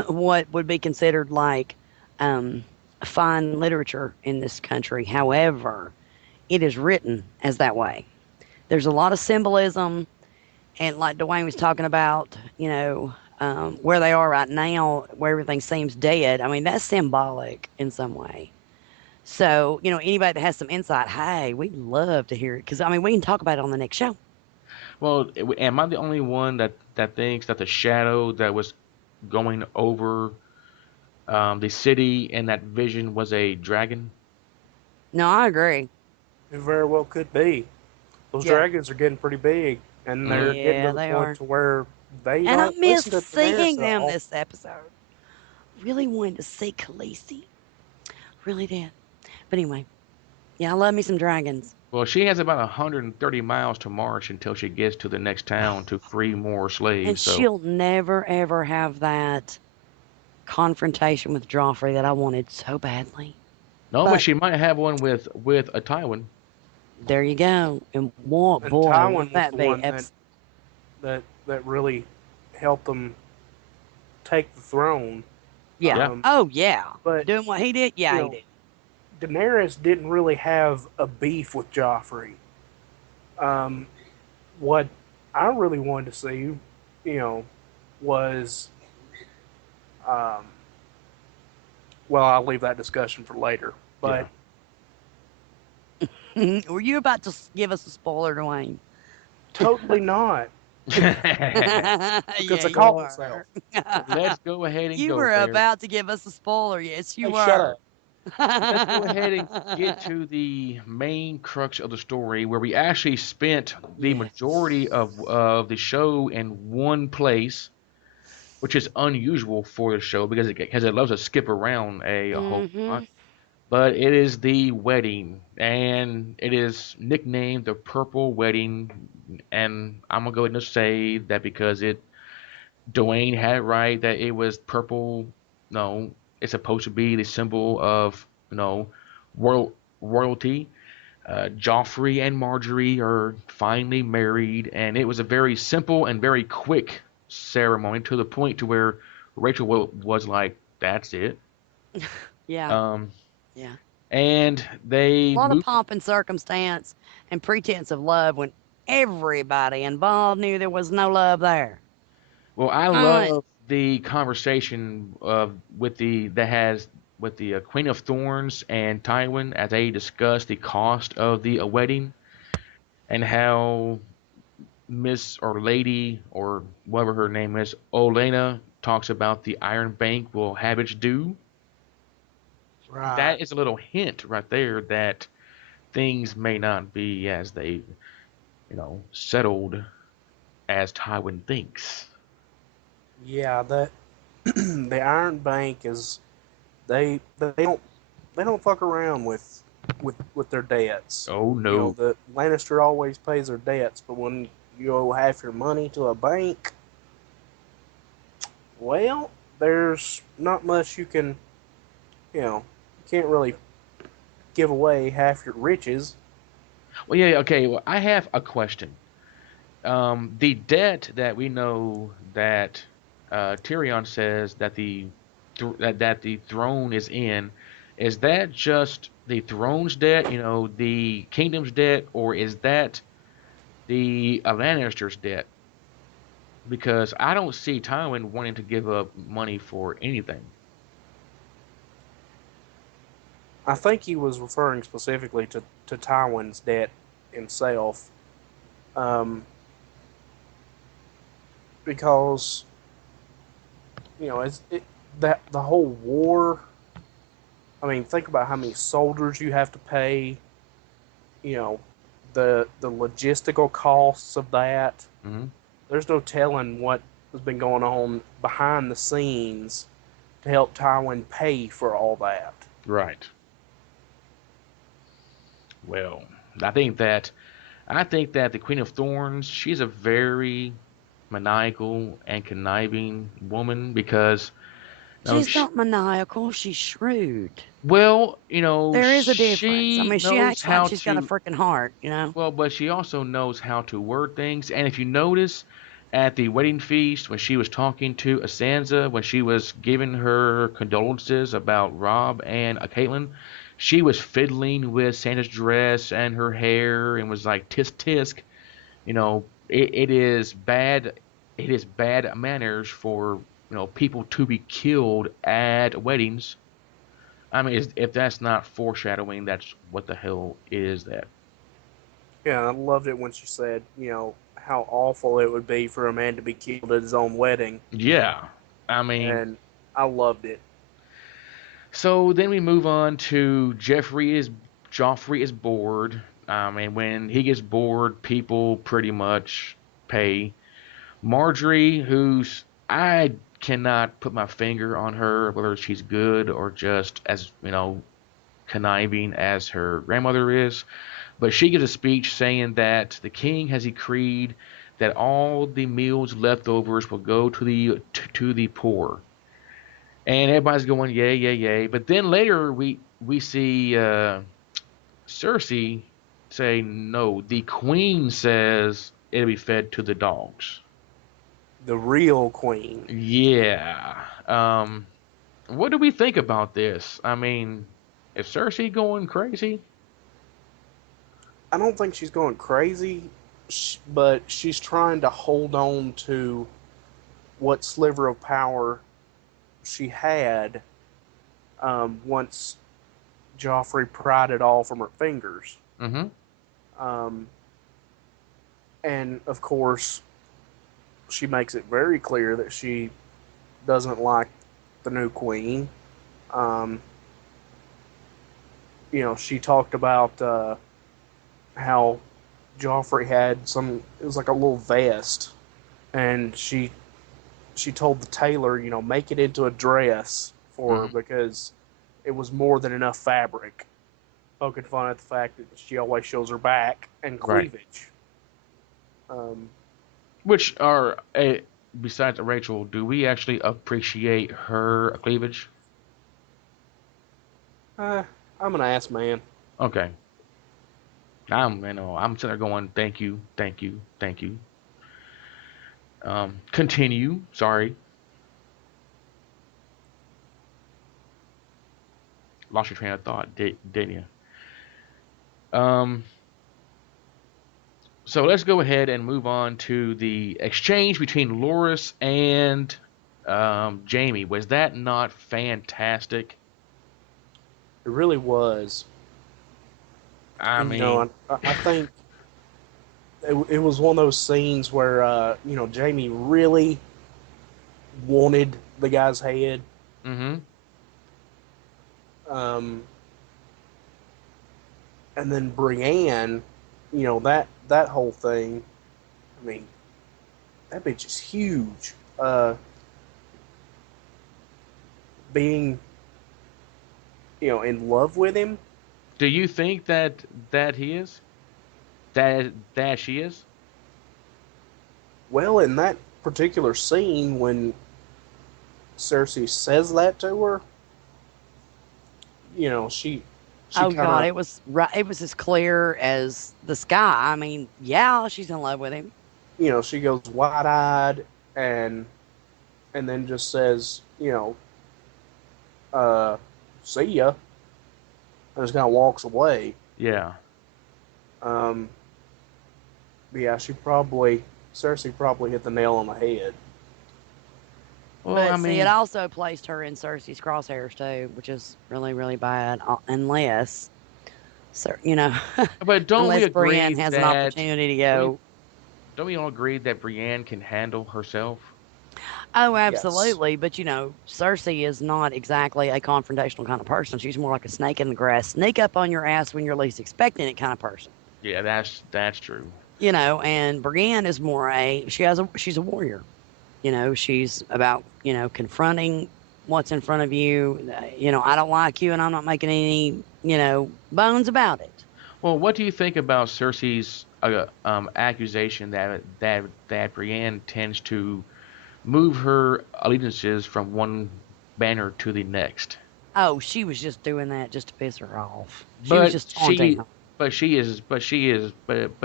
what would be considered like um, fine literature in this country. However, it is written as that way. There's a lot of symbolism, and like Dewayne was talking about, where they are right now, where everything seems dead. I mean, that's symbolic in some way. So, anybody that has some insight, hey, we'd love to hear it because I mean, we can talk about it on the next show. Well, am I the only one that thinks that the shadow that was going over the city in that vision was a dragon? No, I agree. It very well could be. Those Yeah, dragons are getting pretty big, and Hmm. they're getting to yeah, the they point are. to where they And I don't miss listen to Daenerys seeing at them all. this episode. Really wanted to see Khaleesi. Really did. But anyway, yeah, I love me some dragons. Well, she has about 130 miles to march until she gets to the next town to free more And slaves. So, she'll never, ever have that confrontation with Joffrey that I wanted so badly. no, but But she might have one with a Tywin. there you go. And what, And boy, won't Tywin was that the be? one that really helped them take the throne. Yeah. Yeah. Um, Oh, yeah. but Doing what he did? you Yeah, he know, did. Daenerys didn't really have a beef with Joffrey. Um, what I really wanted to see, was um, well, I'll leave that discussion for later. Yeah. But Were you about to give us a spoiler, Dwayne? totally not. Because Yeah, I you caught were. myself. Let's go ahead and You go were there. about to give us a spoiler. Yes, you Hey, shut were. up. Let's go ahead and get to the main crux of the story, where we actually spent the Yes. majority of the show in one place, which is unusual for the show because it loves to skip around a whole lot. Mm-hmm. But it is the wedding, and it is nicknamed the Purple Wedding. And I'm gonna go ahead and say that because Dewayne had it right that it was purple. No, it's supposed to be the symbol of royalty. Joffrey and Marjorie are finally married, and it was a very simple and very quick ceremony to the point to where Rachel was like, "That's it." Yeah. Um, Yeah. and A they lot of moved. pomp and circumstance and pretense of love when everybody involved knew there was no love there. Well, I None. love the conversation with the that has with the Queen of Thorns and Tywin as they discuss the cost of the wedding and how Miss or Lady or whatever her name is, Olena talks about the Iron Bank will have its due. Right. That is a little hint right there that things may not be as they, settled as Tywin thinks. Yeah, that the Iron Bank is they don't fuck around with their debts. Oh You know, no. the Lannister always pays their debts, but when you owe half your money to a bank, well, there's not much you can't really give away half your riches. Well, yeah, okay. Well, I have a question. The debt that we know that Tyrion says that the throne is in, is that just the throne's debt, the kingdom's debt, or is that the Lannister's debt? Because I don't see Tywin wanting to give up money for anything. I think he was referring specifically to Tywin's debt himself, um, because that the whole war. I mean, think about how many soldiers you have to pay. You know, the logistical costs of that. Hmm. There's no telling what has been going on behind the scenes to help Tywin pay for all that. Right. Well, I think that I think that the Queen of Thorns, she's a very maniacal and conniving woman because no, She's not maniacal. She's shrewd. There is a difference. I she mean, she knows acts like how she's got a to freaking heart. but she also knows how to word things. And if you notice at the wedding feast when she was talking to Sansa, when she was giving her condolences about Rob and Caitlyn, she was fiddling with Sansa's dress and her hair and was like tisk tisk. It is bad. It is bad manners for people to be killed at weddings. I mean, if that's not foreshadowing, that's what the hell is that? Yeah, I loved it when she said, how awful it would be for a man to be killed at his own wedding, Yeah, I mean, and I loved it. so then we move on to Joffrey is bored. And when he gets bored, people pretty much pay. Marjorie, who's I cannot put my finger on her whether she's good or just as conniving as her grandmother is, but she gives a speech saying that the king has decreed that all the meals leftovers will go to the poor, and everybody's going yay yay yay. But then later we see Cersei say no. The queen says it'll be fed to the dogs. The real queen. Yeah. What do we think about this? I mean, is Cersei going crazy? I don't think she's going crazy, but she's trying to hold on to what sliver of power she had once Joffrey pried it all from her fingers. Mm-hmm. Um, and of course, she makes it very clear that she doesn't like the new queen. Um, she talked about how Joffrey had it was like a little vest, and she told the tailor, make it into a dress for her Mhm. because it was more than enough fabric. Poking fun at the fact that she always shows her back and Right. cleavage. Um, Which are besides Rachel, do we actually appreciate her cleavage? uh, I'm an ass man. Okay. I'm sitting there going, thank you, thank you, thank you. Continue. Sorry, lost your train of thought, didn't you? Um, so let's go ahead and move on to the exchange between Loras and Jaime. Was that not fantastic? It really was. I And, mean, I think it was one of those scenes where, Jamie really wanted the guy's head. mm-hmm. Um, and then Brienne, that whole thing. I mean, that bitch is huge. Being, in love with him. Do you think that he is that she is? Well, in that particular scene, when Cersei says that to her, she Oh kind God, of, it was right. It was as clear as the sky. I mean, yeah, she's in love with him. she goes wide eyed and then just says, uh, see ya, and just kind of walks away. Yeah. Um, but yeah, Cersei probably hit the nail on the head. Well, I But see, it mean, also placed her in Cersei's crosshairs too, which is really, really bad. Unless, but don't we unless Brienne agree has an that opportunity to don't we go, don't we all agree that Brienne can handle herself? oh, Yes. absolutely. But Cersei is not exactly a confrontational kind of person. She's more like a snake in the grass, sneak up on your ass when you're least expecting it kind of person. Yeah, that's true. And Brienne is more she's a warrior. She's about, confronting what's in front of you. I don't like you and I'm not making any, bones about it. Well, what do you think about Cersei's accusation that Brienne tends to move her allegiances from one banner to the next? Oh, she was just doing that just to piss her off. She was But just taunting she, her. but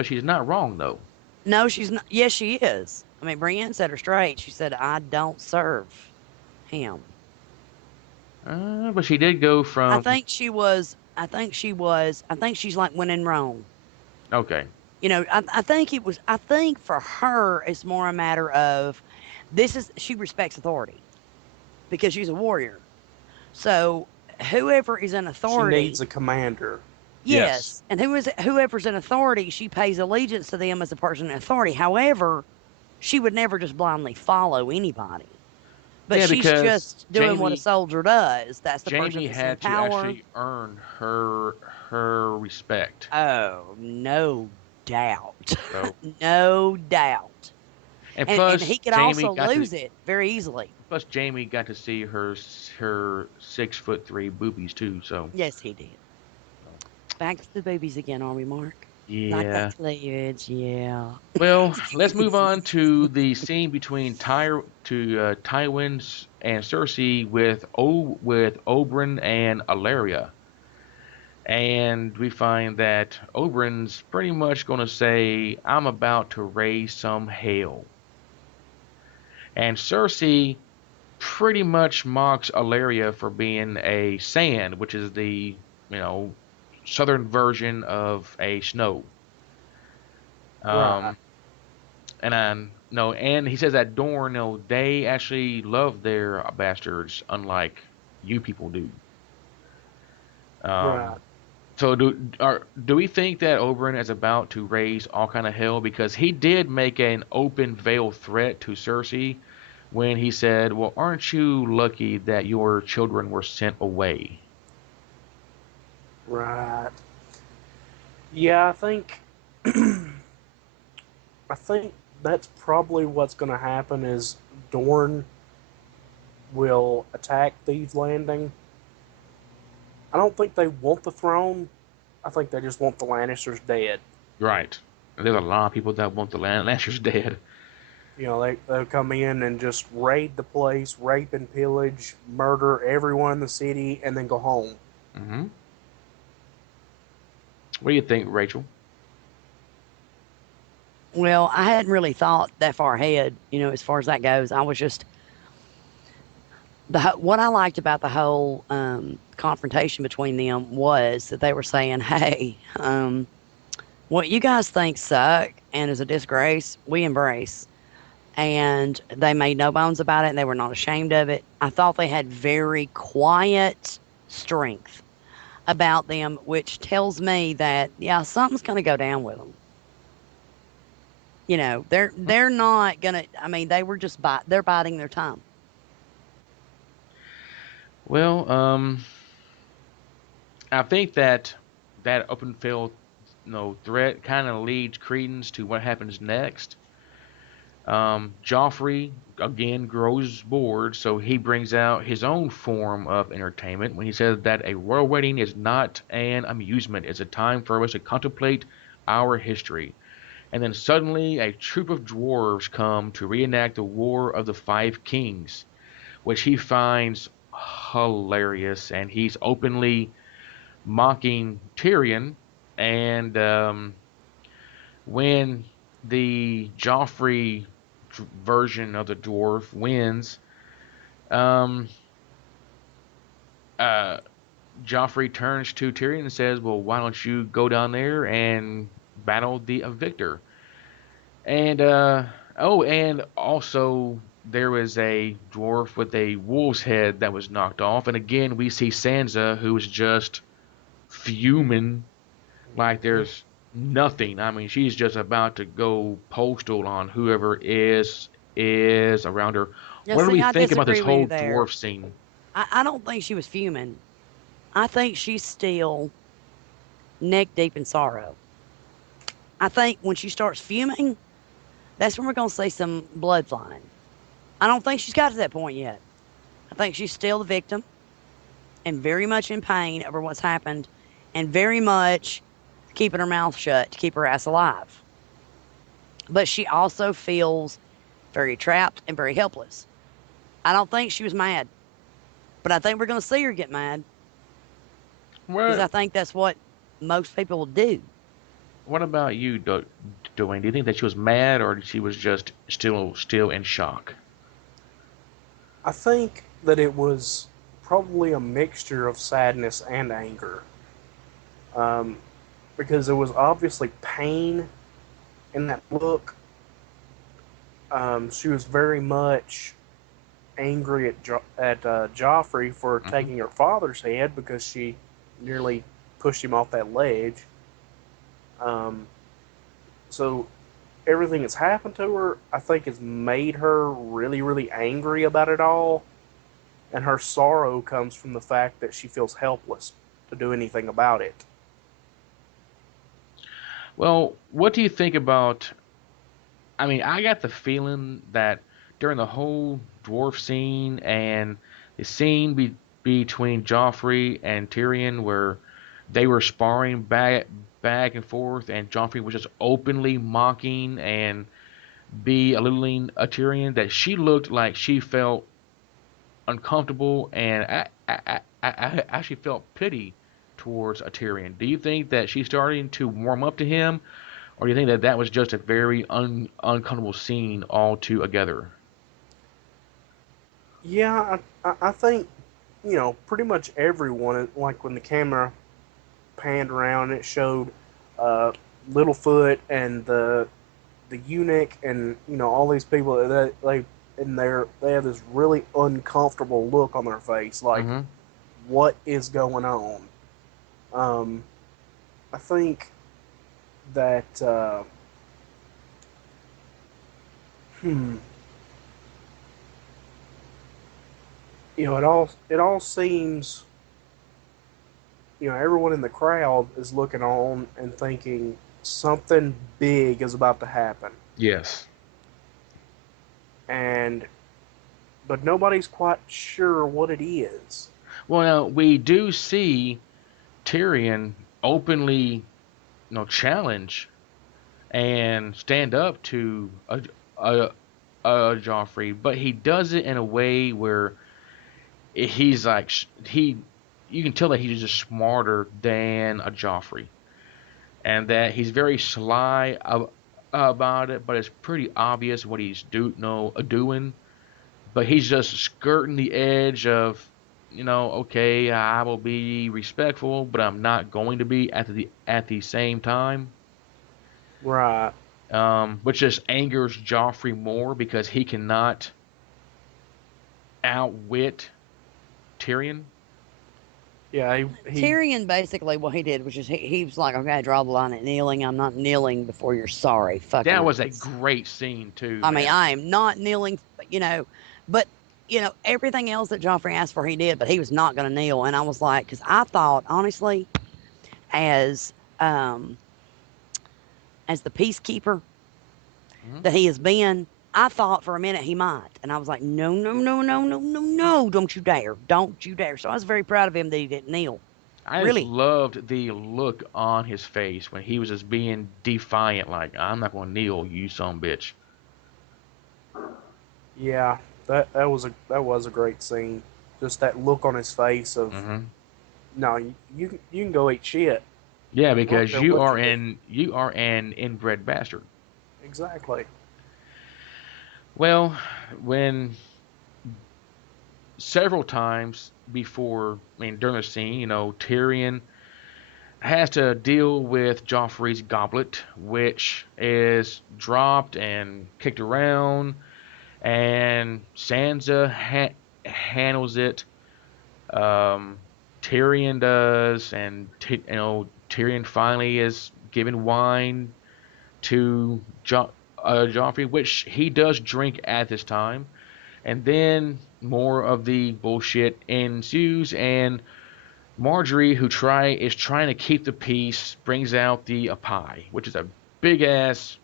she's not wrong though. No, she's not. Yes, she is. I mean, Brienne set her straight. She said, I don't serve him. But she did go from I think she's like when in Rome. okay, I think for her, it's more a matter of she respects authority because she's a warrior. So whoever is in She needs authority, a commander. yes, yes, and whoever's in authority, she pays allegiance to them as a person in authority. However, she would never just blindly follow anybody. But yeah, she's because just doing what a soldier does. That's the person Jamie that's in had to power. actually earn her respect. Oh, no doubt. So, No doubt. and And he could Jamie also got to lose it very easily. plus Jamie got to see her 6'3" boobies too. So, Yes, he did. Back to the boobies again, are we, Mark? Like that yeah. cleavage, yeah. Well, let's move on to the scene between Tywin and Cersei with Oberyn and Alaria. And we find that Oberyn's pretty much going to say, I'm about to raise some hell. And Cersei pretty much mocks Alaria for being a sand, which is the, you know, southern version of a snow. Right. Um, and no, and he says that Dorne, they actually love their bastards, unlike you people do. Um, Right. So do we think that Oberyn is about to raise all kind of hell because he did make an open veiled threat to Cersei when he said, "Well, aren't you lucky that your children were sent away?" Right. Yeah, I think that's probably what's going to happen is Dorne will attack Thieves Landing. I don't think they want the throne. I think they just want the Lannisters dead. Right. There's a lot of people that want the Lannisters dead. They'll come in and just raid the place, rape and pillage, murder everyone in the city, and then go home. Hmm. What do you think, Rachel? Well, I hadn't really thought that far ahead, as far as that goes. I was just what I liked about the whole confrontation between them was that they were saying, "Hey, what you guys think suck and is a disgrace, we embrace." And they made no bones about it, and they were not ashamed of it. I thought they had very quiet strength about them, which tells me that yeah, something's going to go down with them. They're not gonna. I mean, they were just they're biding their time. Well, I think that open field, threat kind of leads credence to what happens next. Joffrey again grows bored, so he brings out his own form of entertainment when he says that a royal wedding is not an amusement; it's a time for us to contemplate our history. And then suddenly, a troop of dwarves come to reenact the War of the Five Kings, which he finds hilarious, and he's openly mocking Tyrion. And when the Joffrey version of the dwarf wins, um, uh, Joffrey turns to Tyrion and says, "Well, why don't you go down there and battle the victor?" And oh, and also there was a dwarf with a wolf's head that was knocked off. And again, we see Sansa, who is just fuming like there's nothing. I mean, she's just about to go postal on whoever is around her. Now, What do see, we I think about this disagree with you whole there. dwarf scene? I don't think she was fuming. I think she's still neck deep in sorrow. I think when she starts fuming, that's when we're going to see some blood flying. I don't think she's got to that point yet. I think she's still the victim and very much in pain over what's happened and very much keeping her mouth shut to keep her ass alive. But she also feels very trapped and very helpless. I don't think she was mad, but I think we're going to see her get mad because What I think that's what most people will do. What about you, Dwayne? Do you think that she was mad or she was just still in shock? I think that it was probably a mixture of sadness and anger. Um, because there was obviously pain in that look. She was very much angry at Joffrey for Hmm. taking her father's head because she nearly pushed him off that ledge. Um, so everything that's happened to her, I think, has made her really, really angry about it all. And her sorrow comes from the fact that she feels helpless to do anything about it. Well, what do you think about? I mean, I got the feeling that during the whole dwarf scene and the scene between Joffrey and Tyrion, where they were sparring back and forth, and Joffrey was just openly mocking and belittling a Tyrion, that she looked like she felt uncomfortable, and I actually felt pity towards a Tyrion. Do you think that she's starting to warm up to him, or do you think that that was just a very uncomfortable scene altogether? Yeah, I think, pretty much everyone, like when the camera panned around, it showed uh, Littlefoot and the eunuch and, all these people that they have this really uncomfortable look on their face, like Mm-hmm. what is going on? Um, I think that hmm, it all seems, everyone in the crowd is looking on and thinking something big is about to happen, Yes. and but nobody's quite sure what it is. Well, now we do see Tyrion openly, challenge and stand up to a, Joffrey, but he does it in a way where he's like you can tell that he's just smarter than a Joffrey, and that he's very sly about it, but it's pretty obvious what he's doing. But he's just skirting the edge of, okay, I will be respectful, but I'm not going to be at the same time. Right. Which just angers Joffrey more because he cannot outwit Tyrion. Yeah, he Tyrion basically what he did was just he was like, okay, I draw the line at kneeling. I'm not kneeling before you're sorry. Fucking That was a ass. great scene too, I mean, man. I am not kneeling, but everything else that Joffrey asked for, he did, but he was not going to kneel. And I was like, because I thought honestly, as um as the peacekeeper Hmm. that he has been, I thought for a minute he might, and I was like, no, no, no, no, no, no, no, don't you dare. So I was very proud of him that he didn't kneel. I just Really, loved the look on his face when he was just being defiant, like I'm not going to kneel, you son of a bitch. yeah, that was a great scene. Just that look on his face of, Hmm. no, you can go eat shit. Yeah, I don't because care you what are you do. an inbred bastard. Exactly. Well, when several times before, I mean, during the scene, Tyrion has to deal with Joffrey's goblet, which is dropped and kicked around, and Sansa handles it. Um, Tyrion does, and Tyrion finally is given wine to Joffrey, which he does drink at this time, and then more of the bullshit ensues, and Marjorie, who is trying to keep the peace, brings out the pie, which is a big ass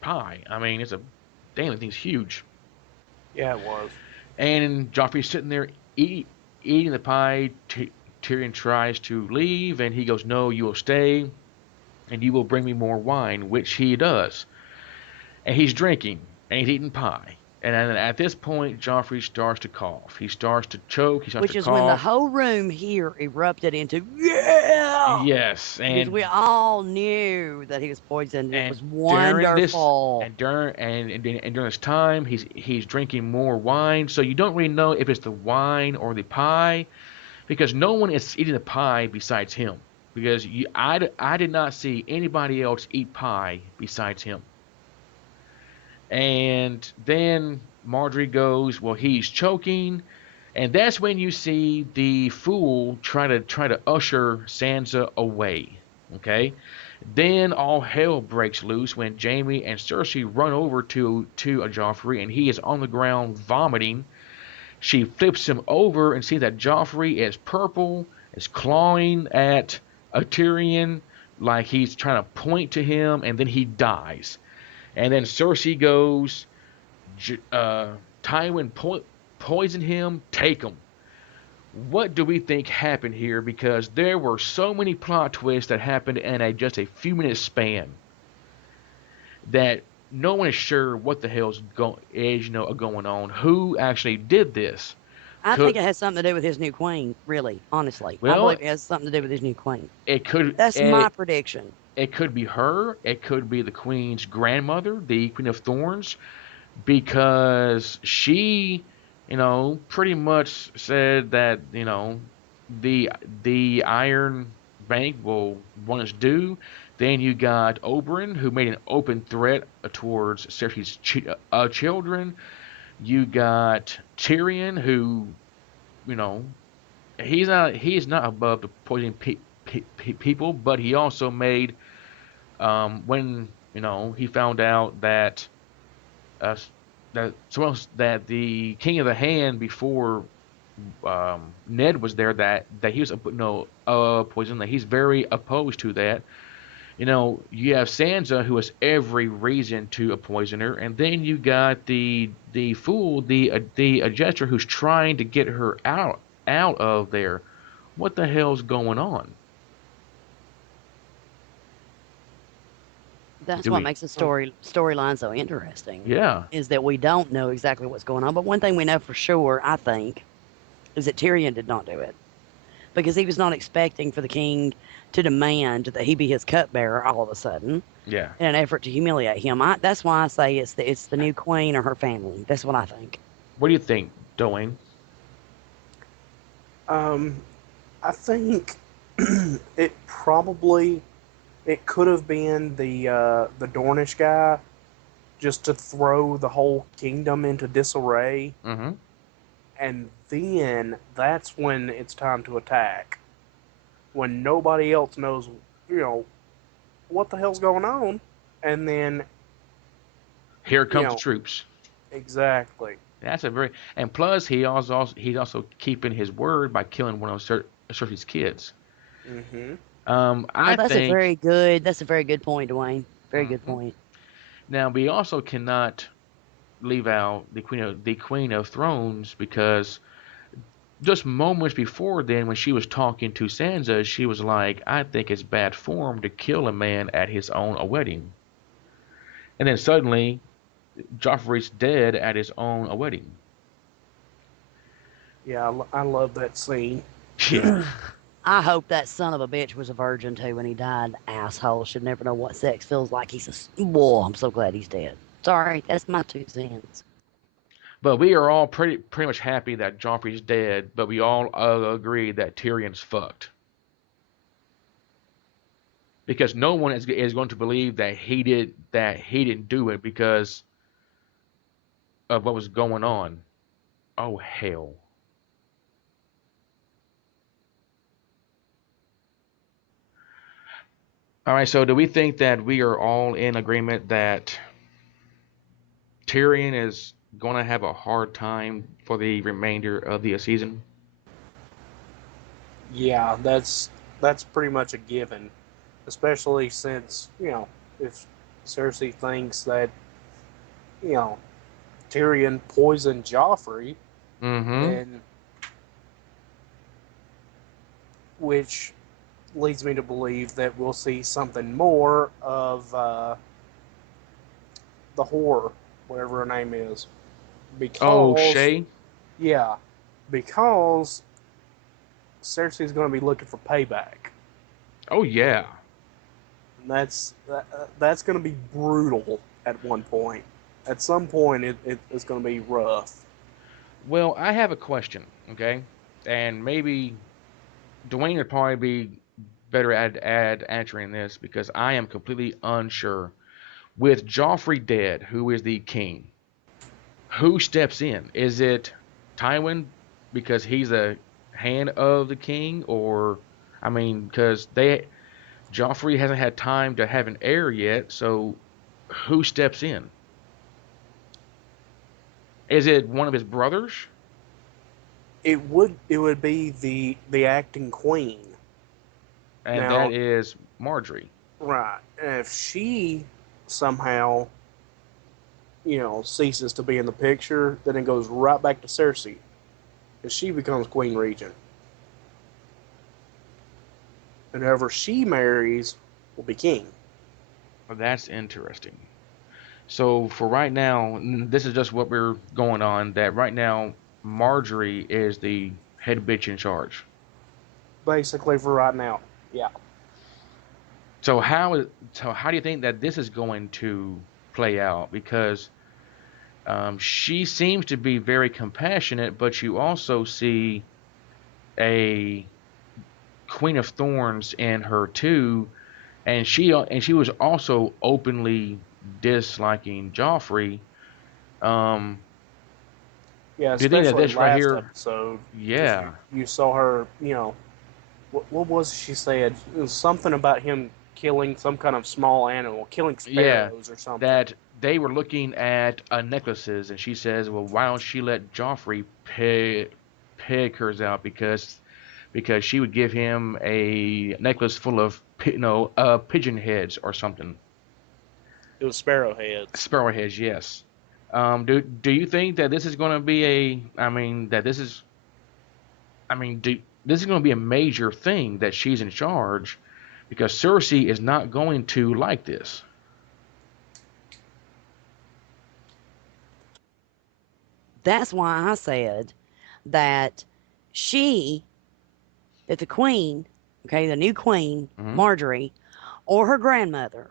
pie. I mean, it's a damn, the thing's huge. Yeah, it was. And Joffrey's sitting there eating the pie. Tyrion tries to leave, and he goes, "No, you will stay, and you will bring me more wine," which he does. And he's drinking, and he's eating pie. And then at this point, Joffrey starts to cough. He starts to choke. He starts to which is when the cough. whole room here erupted into yeah, Yes, because we all knew that he was poisoned, and it and was during this wonderful. and during this time, he's drinking more wine. So you don't really know if it's the wine or the pie because no one is eating the pie besides him. Because I did not see anybody else eat pie besides him. And then Marjorie goes, "Well, he's choking." And that's when you see the fool try to usher Sansa away. Okay? Then all hell breaks loose when Jaime and Cersei run over to a Joffrey and he is on the ground vomiting. She flips him over and sees that Joffrey is purple, is clawing at a Tyrion like he's trying to point to him, and then he dies. And then Cersei goes, Tywin poison him, take him. What do we think happened here? Because there were so many plot twists that happened in just a few minutes span that no one is sure what the hell's going on. Who actually did this? I think Could it has something to do with his new queen. Really, honestly, I well, believe it has something to do with his new queen. it could That's my it, prediction. it could be her. It could be the queen's grandmother, the Queen of Thorns, because she, pretty much said that the the Iron Bank will want its due. Then you got Oberyn, who made an open threat towards Cersei's children. You got Tyrion, who you know he's not above the poisoning people, but he also made when he found out that uh, someone else, that the King of the Hand before Ned was there, that he was poison, that he's very opposed to that. You have Sansa, who has every reason to poison her, and then you got the fool, the adjuster, who's trying to get her out of there. What the hell's going on? That's Do what we? makes the storyline so interesting, Yeah. is that we don't know exactly what's going on. But one thing we know for sure, I think, is that Tyrion did not do it because he was not expecting for the king to demand that he be his cupbearer all of a sudden Yeah. in an effort to humiliate him. That's why I say it's the new queen or her family. That's what I think. What do you think, Dwayne? Um, I think it it could have been the Dornish guy just to throw the whole kingdom into disarray, Mm-hmm. and then that's when it's time to attack. When nobody else knows, you know, what the hell's going on, and then Here you comes the know troops. exactly. That's a very and plus he's also keeping his word by killing one of Cersei's kids. Hmm. Oh, I think. that's a very good point, Dwayne. Very good Mhm. point. Now we also cannot leave out the Queen of Thrones, because just moments before then, when she was talking to Sansa, she was like, "I think it's bad form to kill a man at his own wedding." And then suddenly, Joffrey's dead at his own wedding. Yeah, I love that scene. Yeah. I hope that son of a bitch was a virgin too when he died. Asshole should never know what sex feels like. Whoa, I'm so glad he's dead. Sorry, that's my 2 cents. But we are all pretty much happy that Joffrey's dead, but we all agree that Tyrion's fucked. Because no one is going to believe that he didn't do it because of what was going on. Oh hell. All right, so do we think that we are all in agreement that Tyrion is going to have a hard time for the remainder of the season? Yeah, that's pretty much a given, especially since if Cersei thinks that you know Tyrion poisoned Joffrey, Mm-hmm. then which leads me to believe that we'll see something more of the whore, whatever her name is, Oh, because Shay? yeah, because Cersei's going to be looking for payback, Oh, yeah. and that's going to be brutal at one point. At some point, it's going to be rough. Well, I have a question, okay? And maybe Dwayne would probably be better at answering this, because I am completely unsure. With Joffrey dead, who is the king, who steps in? Is it Tywin because he's a hand of the king, or I mean, because they Joffrey hasn't had time to have an heir yet, so who steps in? Is it one of his brothers? It would be the acting queen. And that Now, is Marjorie. right, and if she somehow ceases to be in the picture, then it goes right back to Cersei, and she becomes queen regent. And whoever she marries will be king. Well, that's interesting. So for right now, this is just what we're going on. That right now, Marjorie is the head bitch in charge. Basically, for right now. Yeah. So how do you think that this is going to play out? Because she seems to be very compassionate, but you also see a Queen of Thorns in her too, and she was also openly disliking Joffrey. Um, Yeah, do you think that especially this right last here? episode, because Yeah. you saw her, what was she said? It was something about him killing some kind of small animal, killing Yeah, sparrows or something. that they were looking at necklaces, and she says, "Well, why don't she let Joffrey pick hers out because she would give him a necklace full of pigeon heads or something, It was sparrow heads. sparrow heads." Yes. Do you think that this is going to be a? I mean, that this is. I mean, this is going to be a major thing that she's in charge because Cersei is not going to like this. That's why I said that she, that the queen, okay, the new queen, Hmm. Marjorie, or her grandmother,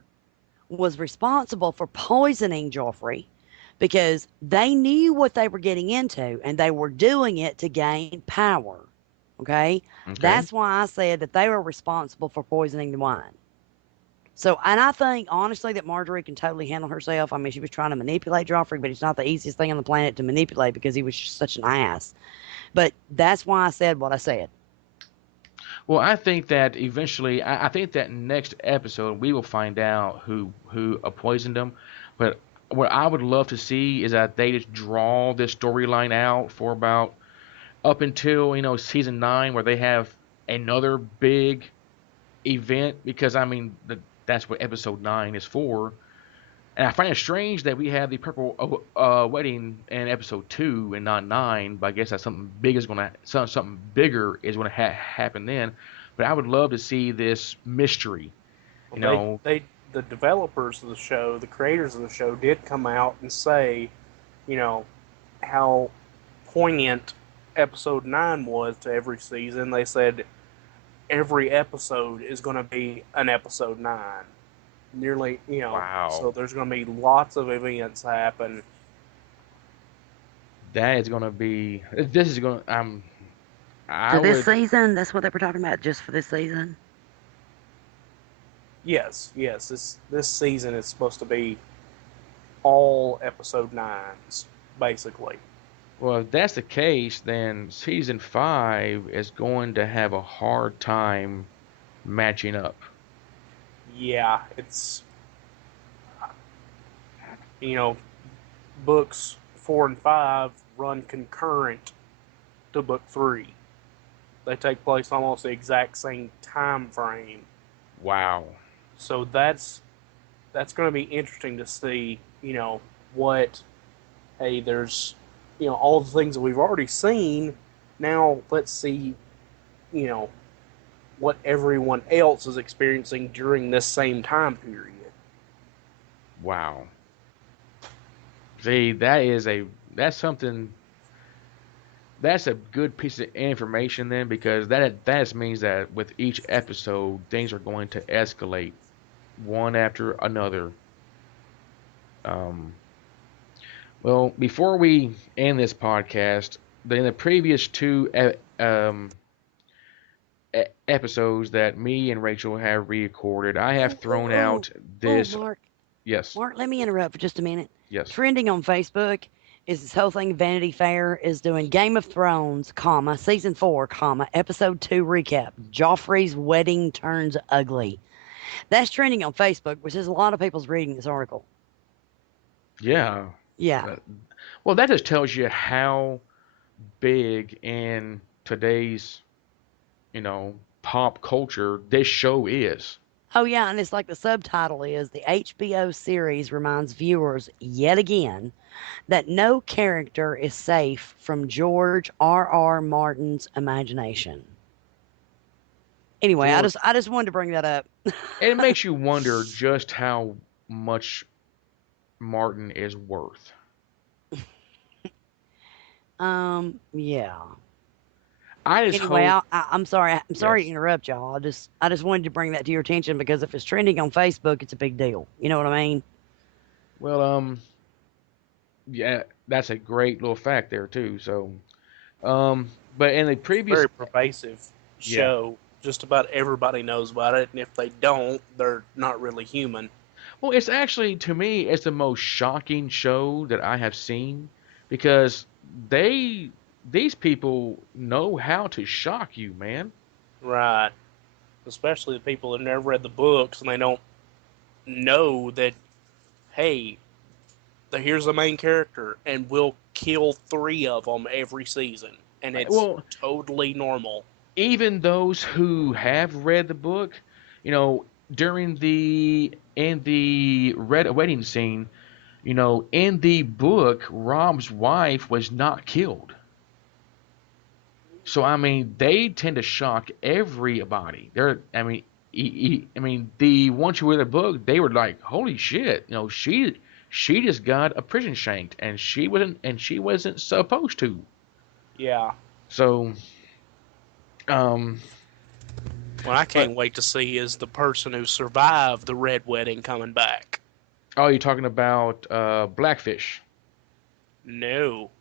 was responsible for poisoning Joffrey because they knew what they were getting into and they were doing it to gain power. Okay? Okay. That's why I said that they were responsible for poisoning the wine. So, and I think honestly that Marjorie can totally handle herself. I mean, she was trying to manipulate Joffrey, but it's not the easiest thing on the planet to manipulate because he was just such an ass. But that's why I said what I said. Well, I think that eventually, I think that next episode we will find out who poisoned them. But what I would love to see is that they just draw this storyline out for about up until season 9, where they have another big event. Because I mean, that's what episode 9 is for. And I find it strange that we have the purple wedding in episode 2 and not 9. But I guess that something bigger is gonna happen then. But I would love to see this mystery. Well, You know, the developers of the show, the creators of the show, did come out and say, you know, how poignant episode 9 was to every season. They said every episode is going to be an episode 9. Nearly, wow, so there's going to be lots of events happen. that is gonna be. This is gonna. I For this would. season, that's what they were talking about, just for this season. Yes, yes, this season is supposed to be all episode 9s, basically. Well, if that's the case, then season 5 is going to have a hard time matching up. Yeah, it's, you know, books 4 and 5 run concurrent to book 3. They take place almost the exact same time frame. Wow. So that's going to be interesting to see, what, hey, there's, all the things that we've already seen. Now let's see, you know, what everyone else is experiencing during this same time period. Wow. See, that's something that's a good piece of information then, because that means that with each episode things are going to escalate one after another. Um, well, before we end this podcast, in the previous two episodes that me and Rachel have recorded, I have Oh, oh, thrown oh, out oh, this. Mark. Yes, Mark, let me interrupt for just a minute. yes. Trending on Facebook is this whole thing. Vanity Fair is doing Game of Thrones, comma, season 4, comma, episode 2 recap. Joffrey's wedding turns ugly. That's trending on Facebook, which is a lot of people's reading this article. Yeah. Yeah. Uh, Well, that just tells you how big in today's, pop culture this show is. Oh, yeah, and it's like the subtitle is the HBO series reminds viewers yet again that no character is safe from George R. Martin's imagination. Anyway, I George, just I just wanted to bring that up. and it makes you wonder just how much Martin is worth. Yeah. I just Anyway, hope, I'm sorry. I'm sorry to yes. interrupt y'all. I just wanted to bring that to your attention because if it's trending on Facebook, it's a big deal. You know what I mean? Well, yeah, that's a great little fact there too. So, but in the It's a previous, very pervasive yeah, show. Just about everybody knows about it, and if they don't, they're not really human. well, it's actually, to me, it's the most shocking show that I have seen, because these people know how to shock you, man. Right. Especially the people that never read the books and they don't know that, hey, here's the main character, and we'll kill three of them every season, and it's Well, totally normal. even those who have read the book, during the in the red wedding scene, in the book, Rob's wife was not killed. So I mean, they tend to shock everybody. I mean, the ones who read the book, they were like, "Holy shit!" She just got a prison shanked, and she wasn't supposed to. Yeah. So, um, What I but can't wait to see is the person who survived the red wedding coming back. oh, you're talking about Blackfish? No.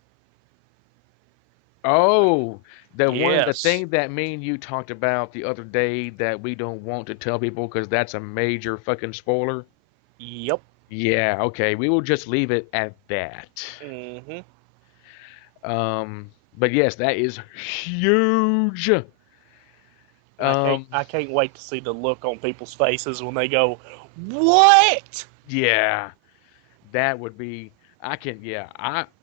Oh, the Yes. thing that me and you talked about the other day that we don't want to tell people because that's a major fucking spoiler. Yep. Yeah, okay, we will just leave it at that. Mm-hmm. But yes, that is huge. And I can't Um, I can't wait to see the look on people's faces when they go, "What?" yeah, that would be. Yeah,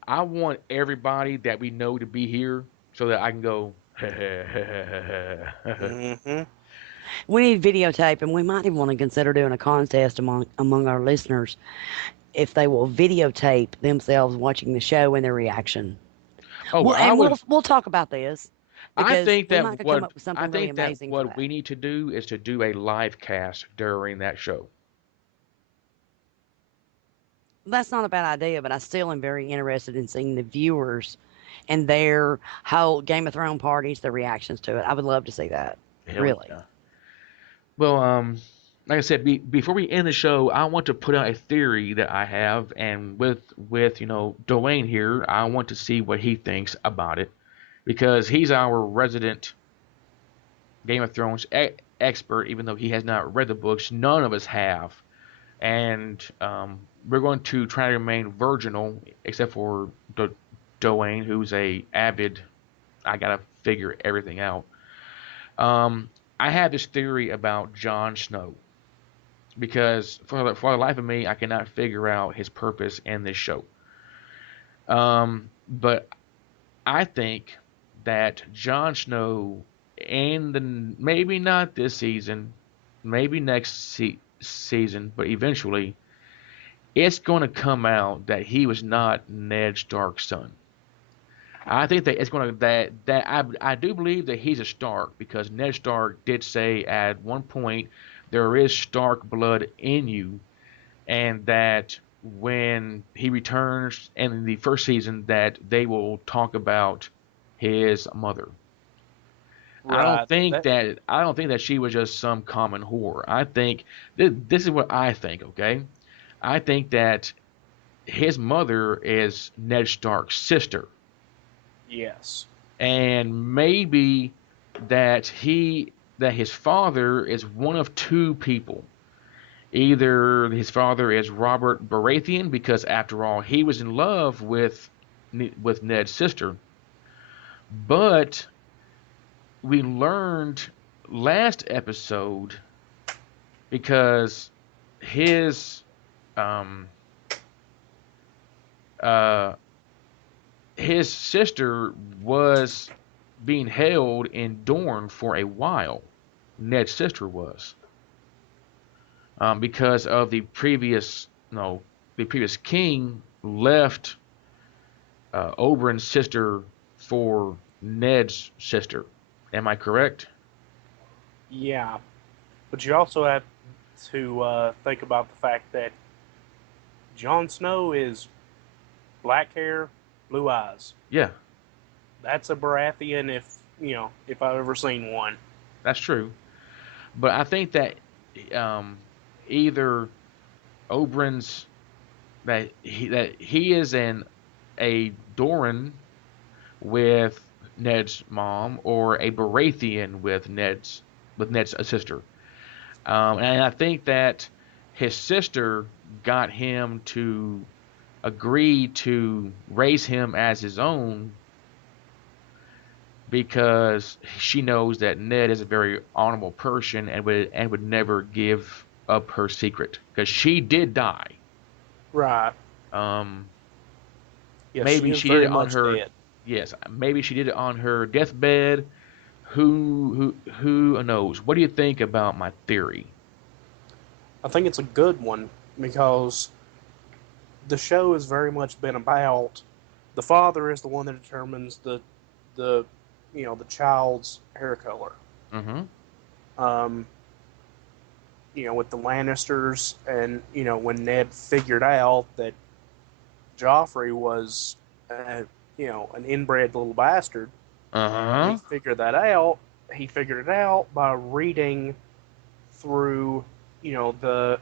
I want everybody that we know to be here so that I can go. Mm-hmm. We need videotape, and we might even want to consider doing a contest among our listeners if they will videotape themselves watching the show and their reaction. Oh, Well, I and would. we'll talk about this I because think we that might could come what up with something I really think that amazing for what that. we need to do is to do a live cast during that show. That's not a bad idea, but I still am very interested in seeing the viewers and their whole Game of Thrones parties, their reactions to it. I would love to see that. Hell Really. yeah. Well, like I said, before we end the show, I want to put out a theory that I have, and with Dwayne here, I want to see what he thinks about it because he's our resident Game of Thrones expert, even though he has not read the books. None of us have, and we're going to try to remain virginal, except for Dwayne, who's a avid. I gotta figure everything out. Um, I have this theory about Jon Snow because for the life of me, I cannot figure out his purpose in this show. But I think that Jon Snow, and maybe not this season, maybe next season, but eventually, it's going to come out that he was not Ned Stark's son. I think that it's going to that I do believe that he's a Stark because Ned Stark did say at one point there is Stark blood in you, and that when he returns in the first season that they will talk about his mother. Right. That. I don't think that she was just some common whore. I think this is what I think, okay? I think that his mother is Ned Stark's sister, Yes. and maybe that his father is one of two people. Either his father is Robert Baratheon because after all he was in love with Ned's sister, but we learned last episode because his um uh his sister was being held in Dorne for a while. Ned's sister was because of the previous king left Oberyn's sister for Ned's sister. Am I correct? Yeah. But you also have to think about the fact that Jon Snow is black hair, blue eyes. Yeah, That's a Baratheon if I've ever seen one. that's true. But I think that um, either Oberyn's that he is a Doran with Ned's mom or a Baratheon with Ned's sister. And I think that his sister got him to agree to raise him as his own because she knows that Ned is a very honorable person and would never give up her secret because she did die. Right. Um, Yes, she maybe is she did very it on much her. dead. Yes, maybe she did it on her deathbed. Who knows? What do you think about my theory? I think it's a good one because the show has very much been about the father is the one that determines the the child's hair color. Mm-hmm. Um, with the Lannisters, and when Ned figured out that Joffrey was, an inbred little bastard, and he Uh-huh. figured that out. He figured it out by reading through, the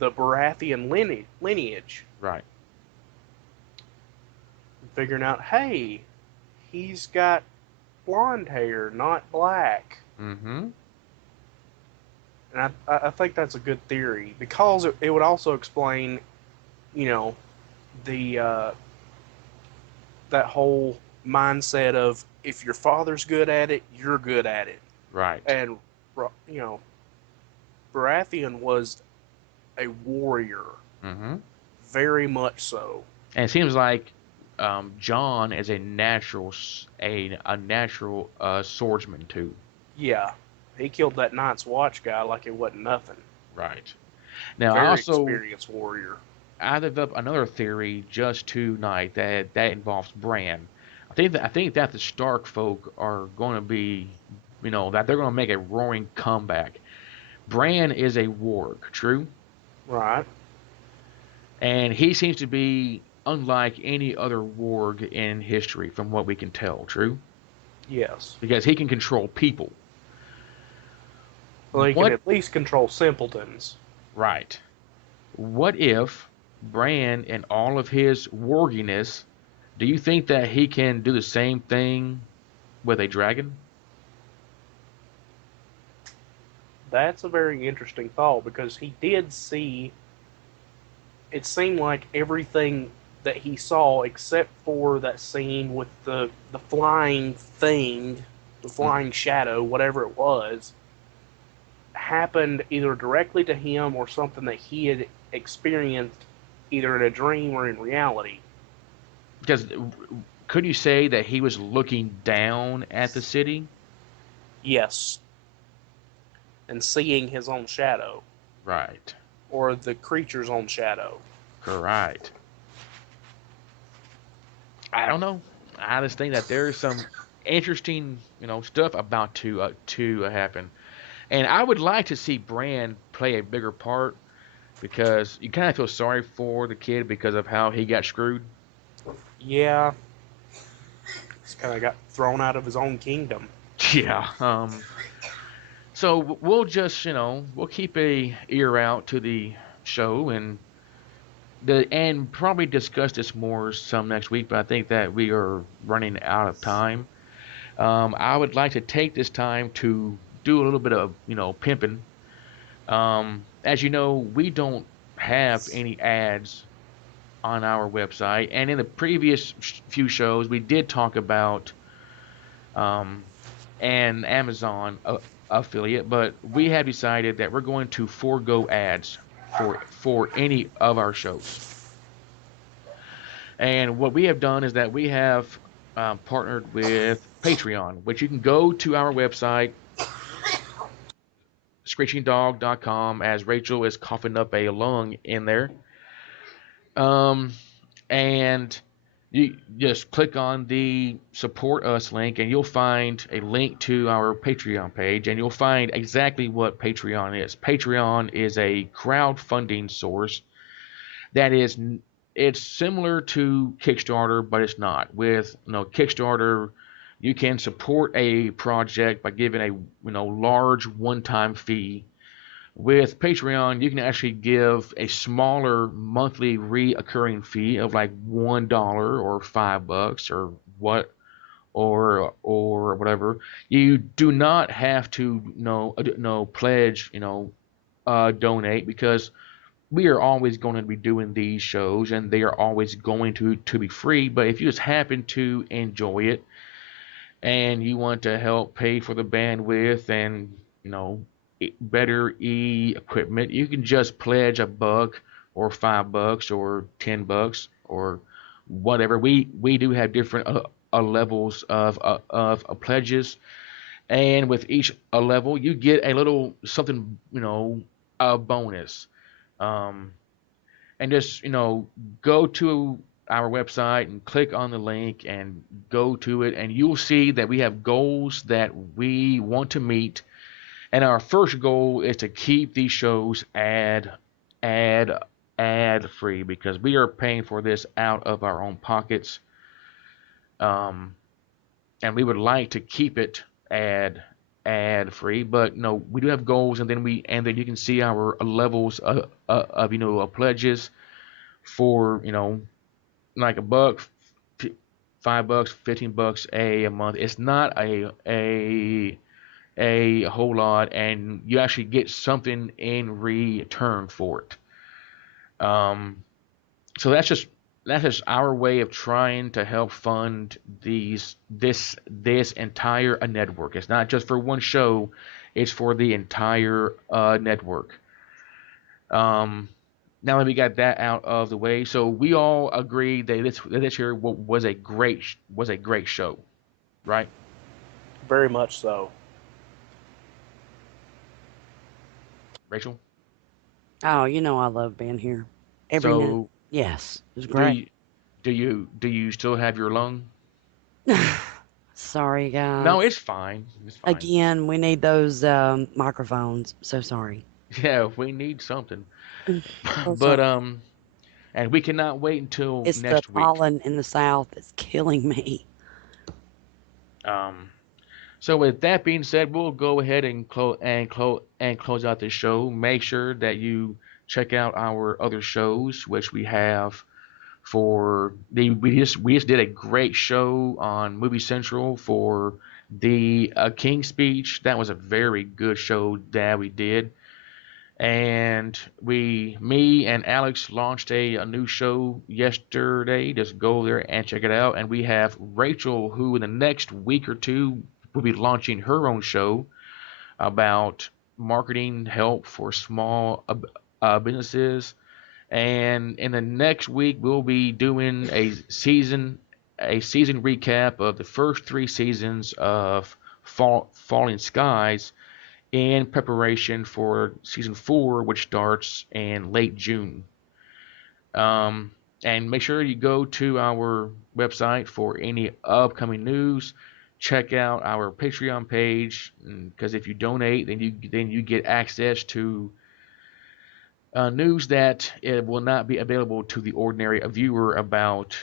Baratheon lineage, Right. and figuring out, hey, he's got blonde hair, not black. Mm-hmm. And I think that's a good theory because it would also explain, you know, the that whole mindset of if your father's good at it, you're good at it. Right. And you know, Baratheon was a warrior, Mm-hmm. very much so. And it seems like John is a natural swordsman too. Yeah, he killed that Night's Watch guy like it wasn't nothing. Right. Now Very experienced warrior. I developed another theory just tonight that involves Bran. I think that the Stark folk are going to be, that they're going to make a roaring comeback. Bran is a warg, true, Right. and he seems to be unlike any other warg in history, from what we can tell, true, Yes. because he can control people. Well, he can What? at least control simpletons. Right. What if Bran and all of his warginess, do you think that he can do the same thing with a dragon? That's a very interesting thought because he did see. It seemed like everything that he saw, except for that scene with the flying thing, the Mm. flying shadow, whatever it was, happened either directly to him or something that he had experienced either in a dream or in reality. Because could you say that he was looking down at the city? Yes, and seeing his own shadow Right. or the creature's own shadow. Correct. I don't know. I just think that there's some interesting, stuff about to happen, and I would like to see Bran play a bigger part because you kind of feel sorry for the kid because of how he got screwed. Yeah, he's kind of got thrown out of his own kingdom. Yeah. So we'll just, we'll keep a ear out to the show and probably discuss this more some next week. But I think that we are running out of time. I would like to take this time to do a little bit of, pimping. As you know, we don't have any ads on our website, and in the previous few shows, we did talk about um, an Amazon affiliate, but we have decided that we're going to forego ads for any of our shows. And what we have done is that we have partnered with Patreon, which you can go to our website, screechingdog.com, as Rachel is coughing up a lung in there. Um, and you just click on the support us link and you'll find a link to our Patreon page, and you'll find exactly what Patreon is. Patreon is a crowdfunding source that is it's similar to Kickstarter, but it's not. With Kickstarter, you can support a project by giving a large one-time fee. With Patreon, you can actually give a smaller monthly reoccurring fee of like $1 or $5 or what or whatever. You do not have to pledge donate, because we are always going to be doing these shows and they are always going to be free. But if you just happen to enjoy it, and you want to help pay for the bandwidth and better equipment, you can just pledge $1 or $5 or $10 or whatever. We do have different levels of pledges, and with each level, you get a little something, a bonus. Um, and just go to our website and click on the link and go to it, and you'll see that we have goals that we want to meet. And our first goal is to keep these shows ad ad free, because we are paying for this out of our own pockets. um, and we would like to keep it ad free, but no, we do have goals, and then you can see our levels of pledges for like $1, $5, $15 a month. It's not a whole lot, and you actually get something in return for it. So that's just our way of trying to help fund this entire network. It's not just for one show; it's for the entire network. Um, Now that we got that out of the way, so we all agree that this year was a great show, right, Very much so. Rachel? Oh, I love being here. Every minute. So Yes, it was do great. you do you still have your lung? Sorry, No, guys. it's fine. It's fine. Again, we need those microphones. So sorry. Yeah, we need something. So But sorry. and we cannot wait until It's the next week. pollen in the south that's killing me. Um, so with that being said, we'll go ahead and close out this show. Make sure that you check out our other shows, which we have for we just did a great show on Movie Central for the King's Speech. That was a very good show that we did. And me and Alex launched a new show yesterday. Just go there and check it out. And we have Rachel, who in the next week or two will be launching her own show about marketing help for small businesses. And in the next week, we'll be doing a season recap of the first 3 seasons of Falling Skies, in preparation for season 4, which starts in late June. Um, and make sure you go to our website for any upcoming news. Check out our Patreon page, because if you donate, then you get access to news that it will not be available to the ordinary viewer about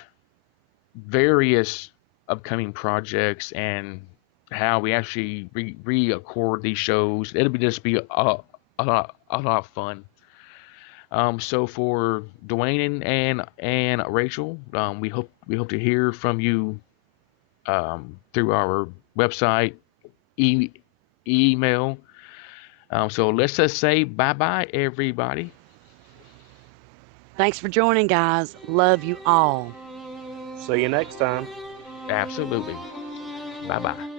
various upcoming projects and how we actually re-record these shows. It'll just be a lot of fun. So for Dwayne and Rachel, we hope to hear from you through our website, e- email. So let's just say bye bye, everybody. Thanks for joining, guys. Love you all. See you next time. Absolutely. Bye bye.